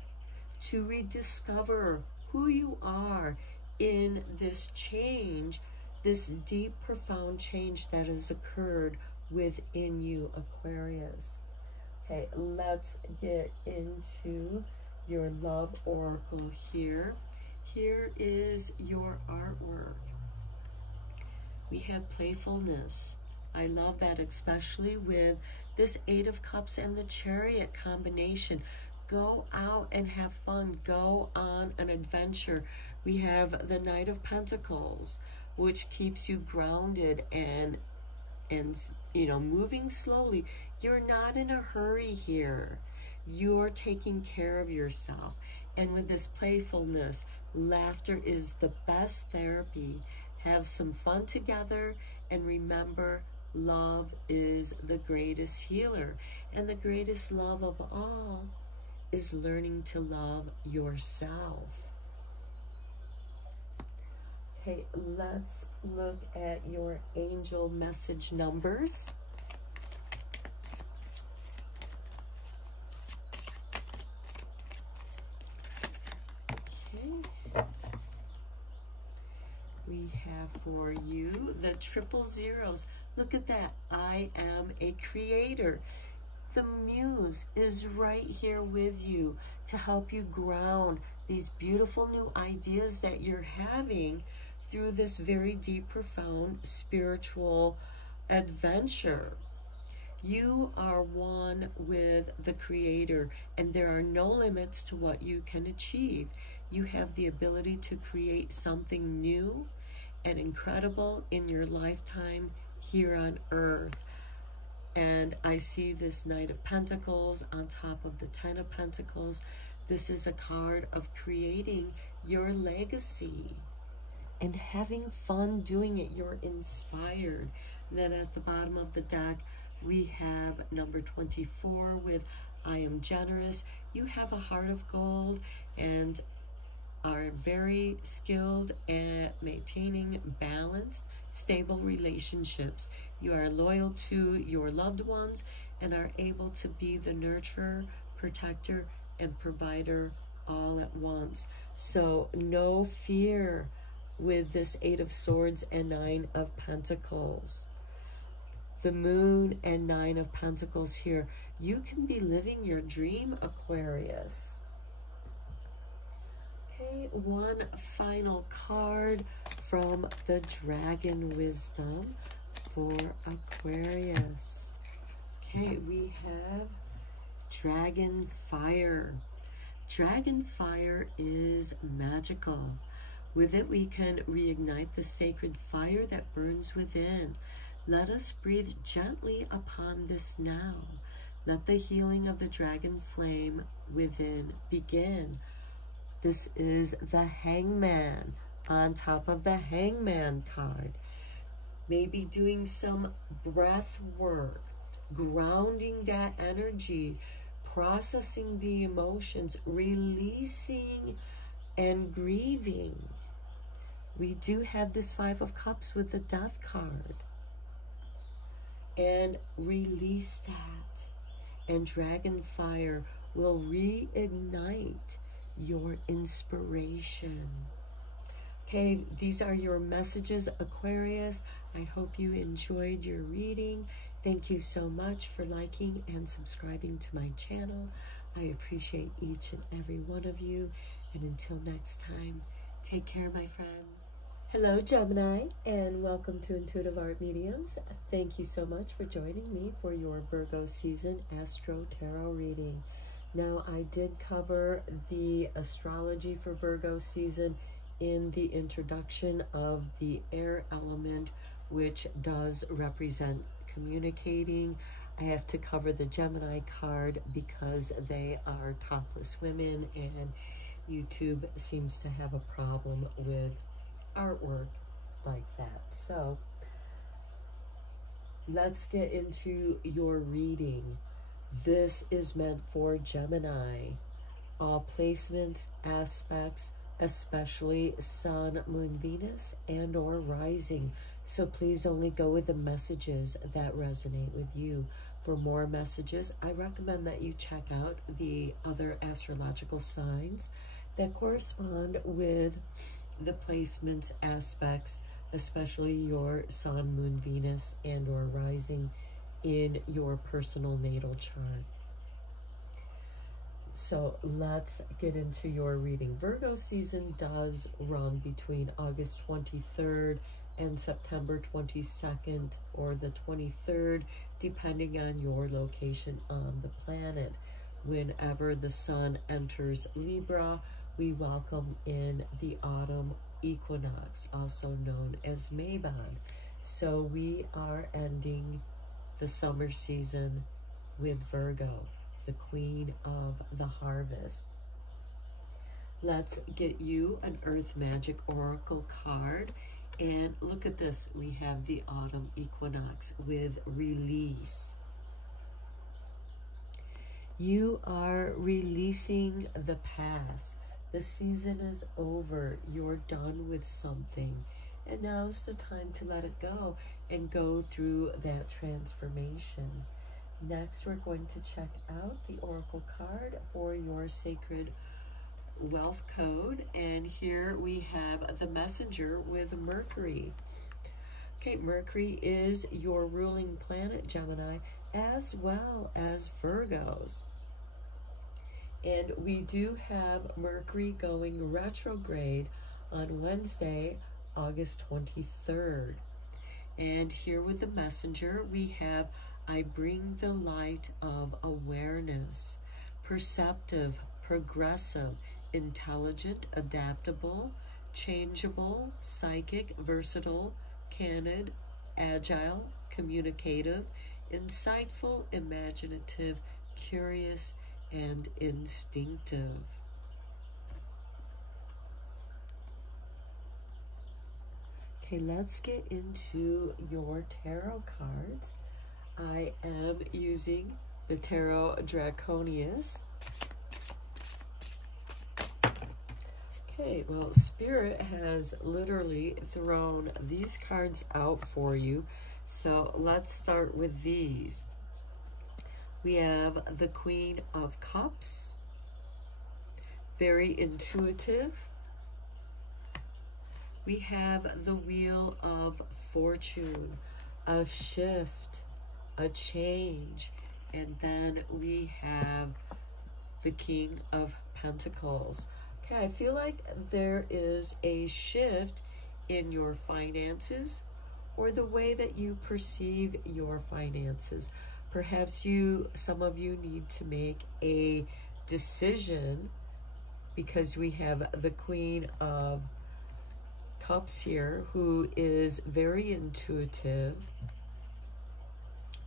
to rediscover who you are in this change, this deep, profound change that has occurred within you, Aquarius. Okay, let's get into your love oracle here. Here is your artwork. We have playfulness. I love that, especially with this Eight of Cups and the Chariot combination. Go out and have fun. Go on an adventure. We have the Knight of Pentacles, which keeps you grounded and you know, moving slowly. You're not in a hurry here. You're taking care of yourself. And with this playfulness, laughter is the best therapy. Have some fun together, and remember, love is the greatest healer. And the greatest love of all is learning to love yourself. Okay, let's look at your angel message numbers. Okay. We have for you the 000. Look at that. I am a creator. The muse is right here with you to help you ground these beautiful new ideas that you're having through this very deep, profound spiritual adventure. You are one with the Creator, and there are no limits to what you can achieve. You have the ability to create something new and incredible in your lifetime here on Earth. And I see this Knight of Pentacles on top of the 10 of Pentacles. This is a card of creating your legacy and having fun doing it. You're inspired. And then at the bottom of the deck, we have number 24 with I am generous. You have a heart of gold and are very skilled at maintaining balanced, stable relationships. You are loyal to your loved ones and are able to be the nurturer, protector, and provider all at once. So no fear with this 8 of Swords and 9 of Pentacles. The Moon and 9 of Pentacles here. You can be living your dream, Aquarius. Okay, one final card from the Dragon Wisdom for Aquarius. Okay, we have Dragon Fire. Dragon Fire is magical. With it, we can reignite the sacred fire that burns within. Let us breathe gently upon this now. Let the healing of the dragon flame within begin. This is the Hangman on top of the Hangman card. Maybe doing some breath work, grounding that energy, processing the emotions, releasing and grieving. We do have this 5 of Cups with the Death card. And release that. And Dragon Fire will reignite your inspiration. Okay, these are your messages, Aquarius. I hope you enjoyed your reading. Thank you so much for liking and subscribing to my channel. I appreciate each and every one of you. And until next time, take care, my friends. Hello, Gemini, and welcome to Intuitive Art Mediums. Thank you so much for joining me for your Virgo season Astro Tarot reading. Now, I did cover the astrology for Virgo season in the introduction of the air element, which does represent communicating. I have to cover the Gemini card because they are topless women, and YouTube seems to have a problem with artwork like that. So let's get into your reading. This is meant for Gemini. All placements, aspects, especially Sun, Moon, Venus, and or rising. So please only go with the messages that resonate with you. For more messages, I recommend that you check out the other astrological signs that correspond with the placements, aspects, especially your Sun, Moon, Venus, and or rising in your personal natal chart. So let's get into your reading. Virgo season does run between August 23rd and September 22nd or the 23rd, depending on your location on the planet. Whenever the sun enters Libra, we welcome in the autumn equinox, also known as Mabon. So we are ending the summer season with Virgo, the queen of the harvest. Let's get you an Earth Magic Oracle card. And look at this. We have the autumn equinox with release. You are releasing the past. The season is over. You're done with something. And now's the time to let it go and go through that transformation. Next, we're going to check out the Oracle card for your sacred wealth code. And here we have the Messenger with Mercury. Okay, Mercury is your ruling planet, Gemini, as well as Virgos. And we do have Mercury going retrograde on Wednesday, August 23rd. And here with the Messenger, we have I bring the light of awareness, perceptive, progressive, intelligent, adaptable, changeable, psychic, versatile, candid, agile, communicative, insightful, imaginative, curious, and instinctive. Okay, let's get into your tarot cards. I am using the Tarot Draconius. Okay, well, Spirit has literally thrown these cards out for you. So let's start with these. We have the Queen of Cups. Very intuitive. We have the Wheel of Fortune, a shift, a change. And then we have the King of Pentacles. Okay, I feel like there is a shift in your finances or the way that you perceive your finances. Perhaps some of you need to make a decision, because we have the Queen of Cups here, who is very intuitive,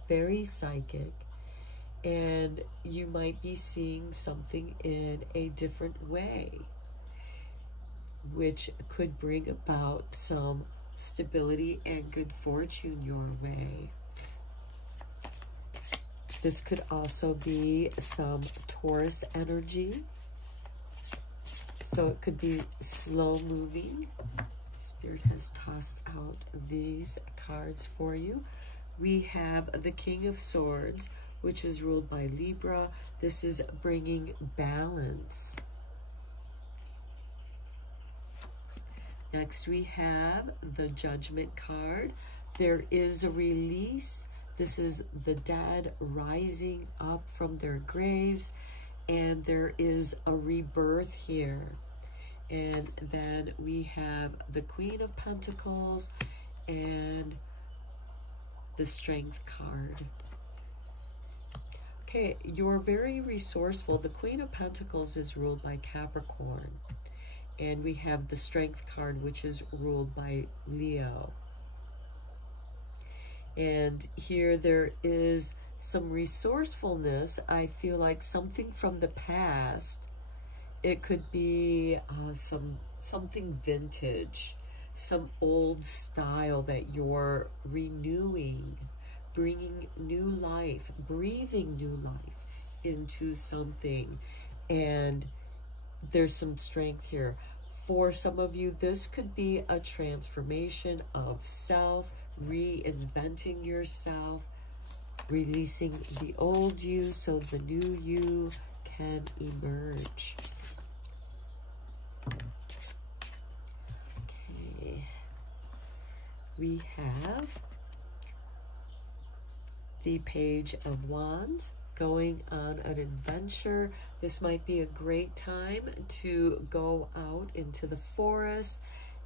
very psychic, and you might be seeing something in a different way, which could bring about some stability and good fortune your way. This could also be some Taurus energy. So it could be slow moving. Spirit has tossed out these cards for you. We have the King of Swords, which is ruled by Libra. This is bringing balance. Next, we have the Judgment card. There is a release. This is the dead rising up from their graves, and there is a rebirth here. And then we have the Queen of Pentacles and the Strength card. Okay, you're very resourceful. The Queen of Pentacles is ruled by Capricorn. And we have the Strength card, which is ruled by Leo. And here there is some resourcefulness. I feel like something from the past. It could be something vintage, some old style that you're renewing, bringing new life, breathing new life into something. And there's some strength here. For some of you, this could be a transformation of self, reinventing yourself. releasing the old you so the new you can emerge. Okay, we have the Page of Wands, going on an adventure. This might be a great time to go out into the forest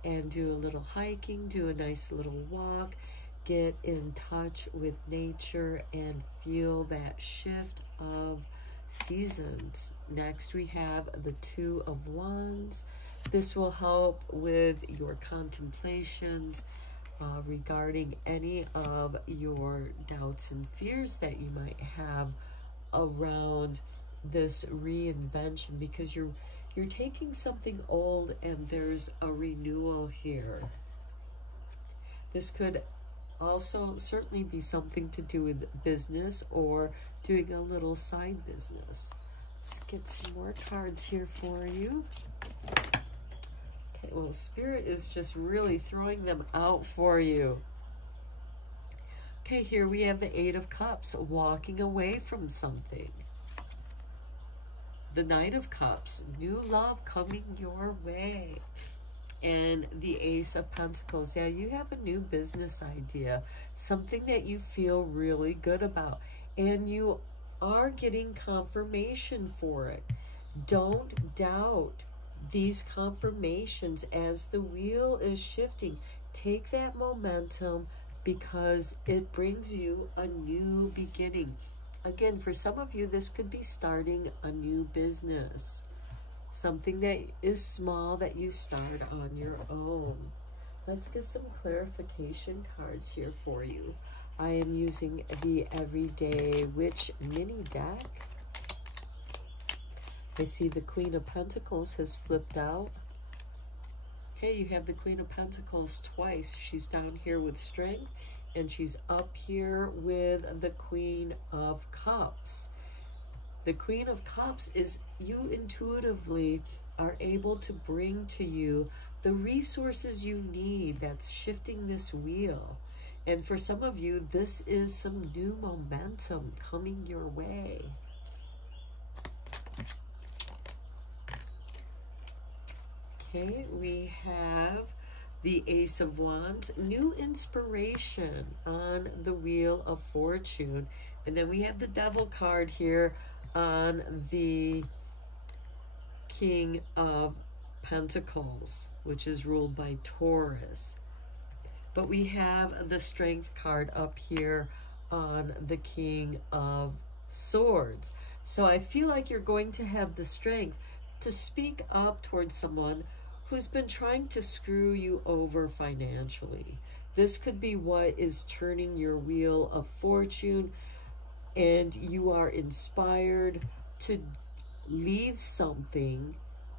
and do a little hiking, do a nice little walk, get in touch with nature and feel that shift of seasons. Next, we have the Two of Wands. This will help with your contemplations regarding any of your doubts and fears that you might have around this reinvention, because you're taking something old and there's a renewal here. This could also certainly be something to do with business or doing a little side business. Let's get some more cards here for you. Okay, well, Spirit is just really throwing them out for you. Okay, here we have the Eight of Cups, walking away from something. The Knight of Cups, new love coming your way. And the Ace of Pentacles. Yeah, you have a new business idea, something that you feel really good about, and you are getting confirmation for it. Don't doubt these confirmations as the wheel is shifting. Take that momentum, because it brings you a new beginning. Again, for some of you, this could be starting a new business. Something that is small that you start on your own. Let's get some clarification cards here for you. I am using the Everyday Witch mini deck. I see the Queen of Pentacles has flipped out. Okay, you have the Queen of Pentacles twice. She's down here with strength, and she's up here with the Queen of Cups. The Queen of Cups is you intuitively are able to bring to you the resources you need that's shifting this wheel. And for some of you, this is some new momentum coming your way. Okay, we have the Ace of Wands, new inspiration on the Wheel of Fortune. And then we have the Devil card here on the King of Pentacles, which is ruled by Taurus. But we have the Strength card up here on the King of Swords. So I feel like you're going to have the strength to speak up towards someone who's been trying to screw you over financially. This could be what is turning your Wheel of Fortune, and you are inspired to leave something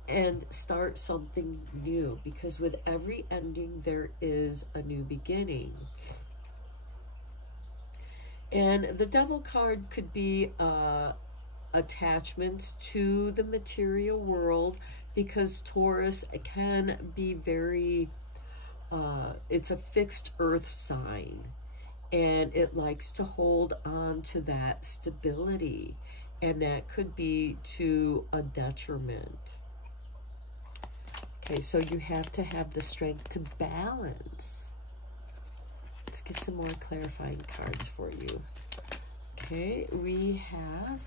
and start something new, because with every ending there is a new beginning. And the Devil card could be attachments to the material world, because Taurus can be very, it's a fixed earth sign, and it likes to hold on to that stability, and that could be to a detriment. Okay, so you have to have the strength to balance. Let's get some more clarifying cards for you. Okay, we have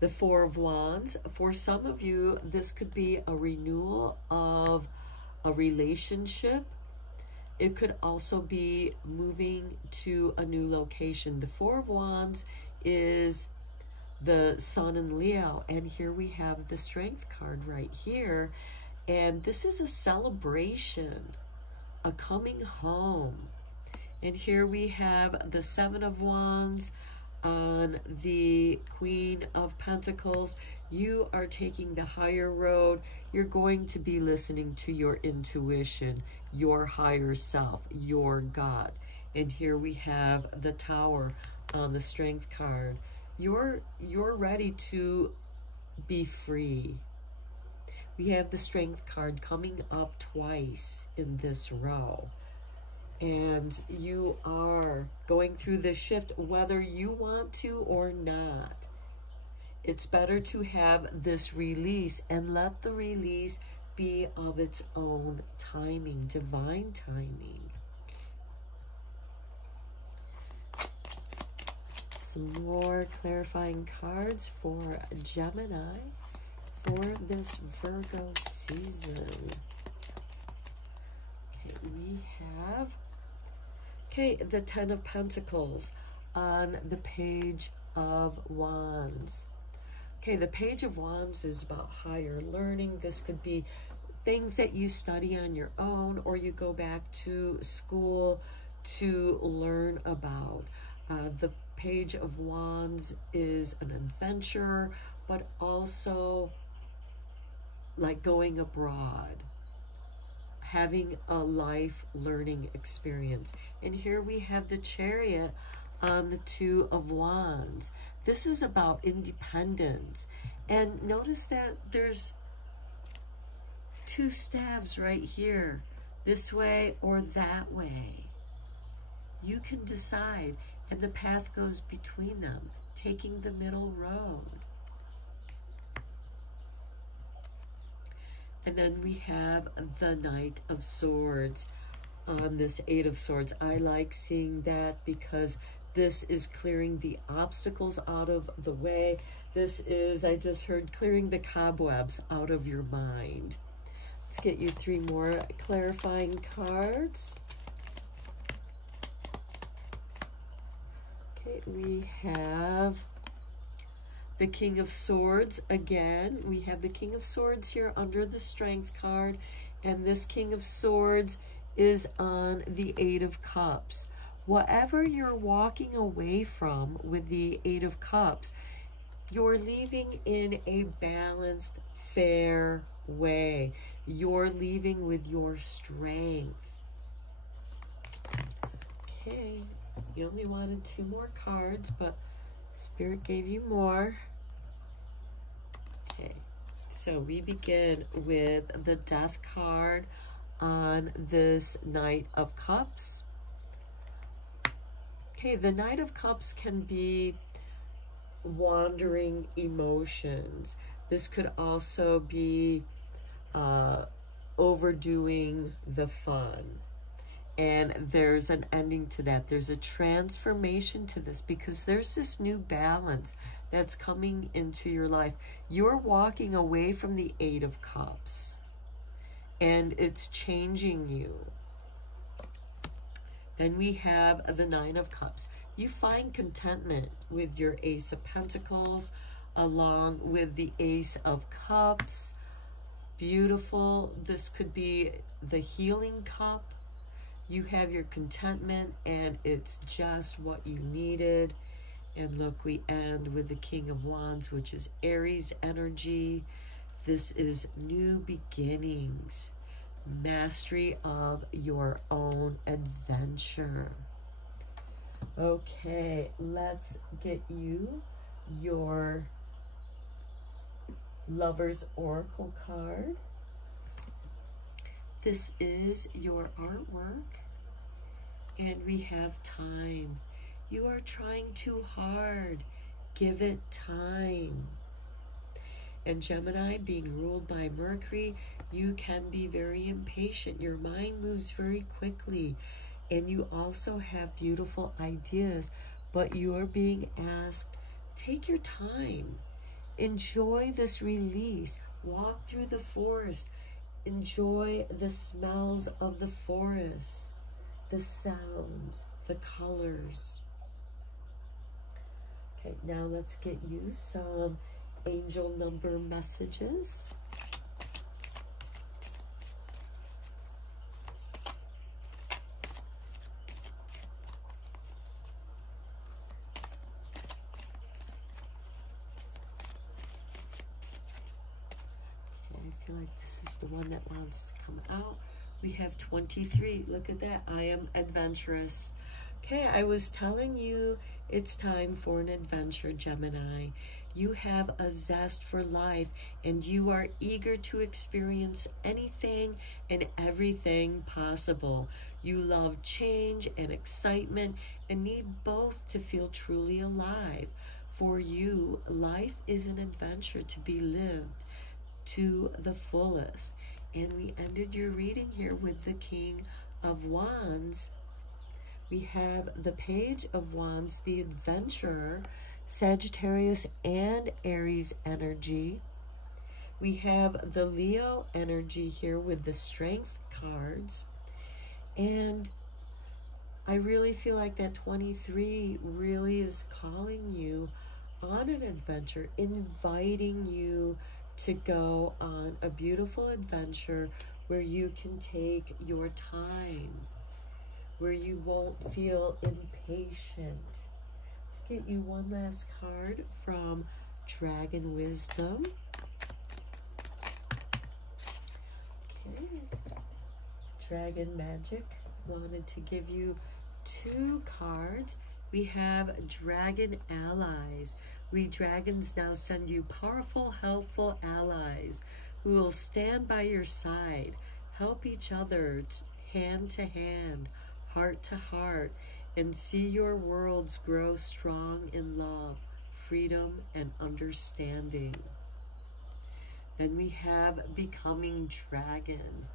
the Four of Wands. For some of you, this could be a renewal of a relationship. It could also be moving to a new location. The Four of Wands is the Sun in Leo, and here we have the Strength card right here, and this is a celebration, a coming home. And here we have the Seven of Wands on the Queen of Pentacles. You are taking the higher road. You're going to be listening to your intuition, your higher self, your God. And here we have the Tower on the Strength card. You're ready to be free. We have the Strength card coming up twice in this row. And you are going through this shift, whether you want to or not. It's better to have this release and let the release be of its own timing, divine timing. Some more clarifying cards for Gemini for this Virgo season. Okay, we have the Ten of Pentacles on the Page of Wands. Okay, the Page of Wands is about higher learning. This could be things that you study on your own, or you go back to school to learn about. The Page of Wands is an adventurer, but also like going abroad, having a life learning experience. And here we have the Chariot on the Two of Wands. This is about independence. And notice that there's two staves right here, this way or that way. You can decide, and the path goes between them, taking the middle road. And then we have the Knight of Swords on this Eight of Swords. I like seeing that because this is clearing the obstacles out of the way. This is, I just heard, clearing the cobwebs out of your mind. Let's get you three more clarifying cards. Okay, we have the King of Swords again. We have the King of Swords here under the Strength card, and this King of Swords is on the Eight of Cups. Whatever you're walking away from with the Eight of Cups, you're leaving in a balanced, fair way. You're leaving with your strength. Okay, you only wanted two more cards, but Spirit gave you more. Okay, so we begin with the Death card on this Knight of Cups. Okay, the Knight of Cups can be wandering emotions. This could also be overdoing the fun. And there's an ending to that. There's a transformation to this because there's this new balance that's coming into your life. You're walking away from the Eight of Cups, and it's changing you. Then we have the Nine of Cups. You find contentment with your Ace of Pentacles along with the Ace of Cups. Beautiful. This could be the healing cup. You have your contentment, and it's just what you needed. And look, we end with the King of Wands, which is Aries energy. This is new beginnings, mastery of your own adventure. Okay, let's get you your Lover's Oracle card. This is your artwork, and we have time. You are trying too hard. Give it time. And Gemini, being ruled by Mercury, you can be very impatient. Your mind moves very quickly, and you also have beautiful ideas, but you are being asked, take your time. Enjoy this release. Walk through the forest. Enjoy the smells of the forest, the sounds, the colors. Okay, now let's get you some angel number messages. I feel like this is the one that wants to come out. We have 23. Look at that. I am adventurous. Okay, I was telling you it's time for an adventure, Gemini. You have a zest for life, and you are eager to experience anything and everything possible. You love change and excitement and need both to feel truly alive. For you, life is an adventure to be lived to the fullest. And we ended your reading here with the King of Wands. We have the Page of Wands, the Adventurer, Sagittarius and Aries energy. We have the Leo energy here with the Strength cards. And I really feel like that 23 really is calling you on an adventure, inviting you to go on a beautiful adventure where you can take your time, where you won't feel impatient. Let's get you one last card from Dragon Wisdom. Okay. Dragon Magic wanted to give you 2 cards. We have Dragon Allies. We dragons now send you powerful, helpful allies who will stand by your side, help each other hand to hand, heart to heart, and see your worlds grow strong in love, freedom, and understanding. Then we have Becoming Dragon.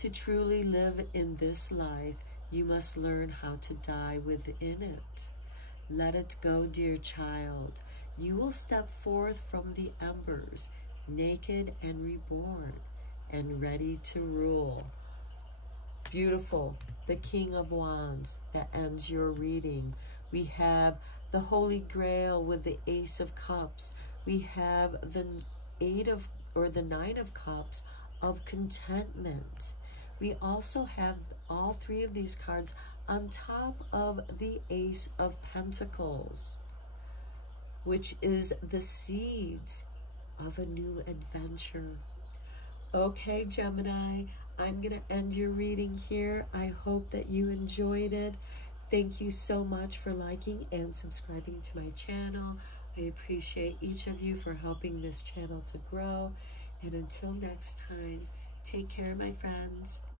To truly live in this life, you must learn how to die within it. Let it go, dear child. You will step forth from the embers, naked and reborn, and ready to rule. Beautiful. The King of Wands. That ends your reading. We have the Holy Grail with the Ace of Cups. We have the the 9 of Cups of contentment. We also have all 3 of these cards on top of the Ace of Pentacles, which is the seeds of a new adventure. Okay, Gemini, I'm going to end your reading here. I hope that you enjoyed it. Thank you so much for liking and subscribing to my channel. I appreciate each of you for helping this channel to grow. And until next time, take care, my friends.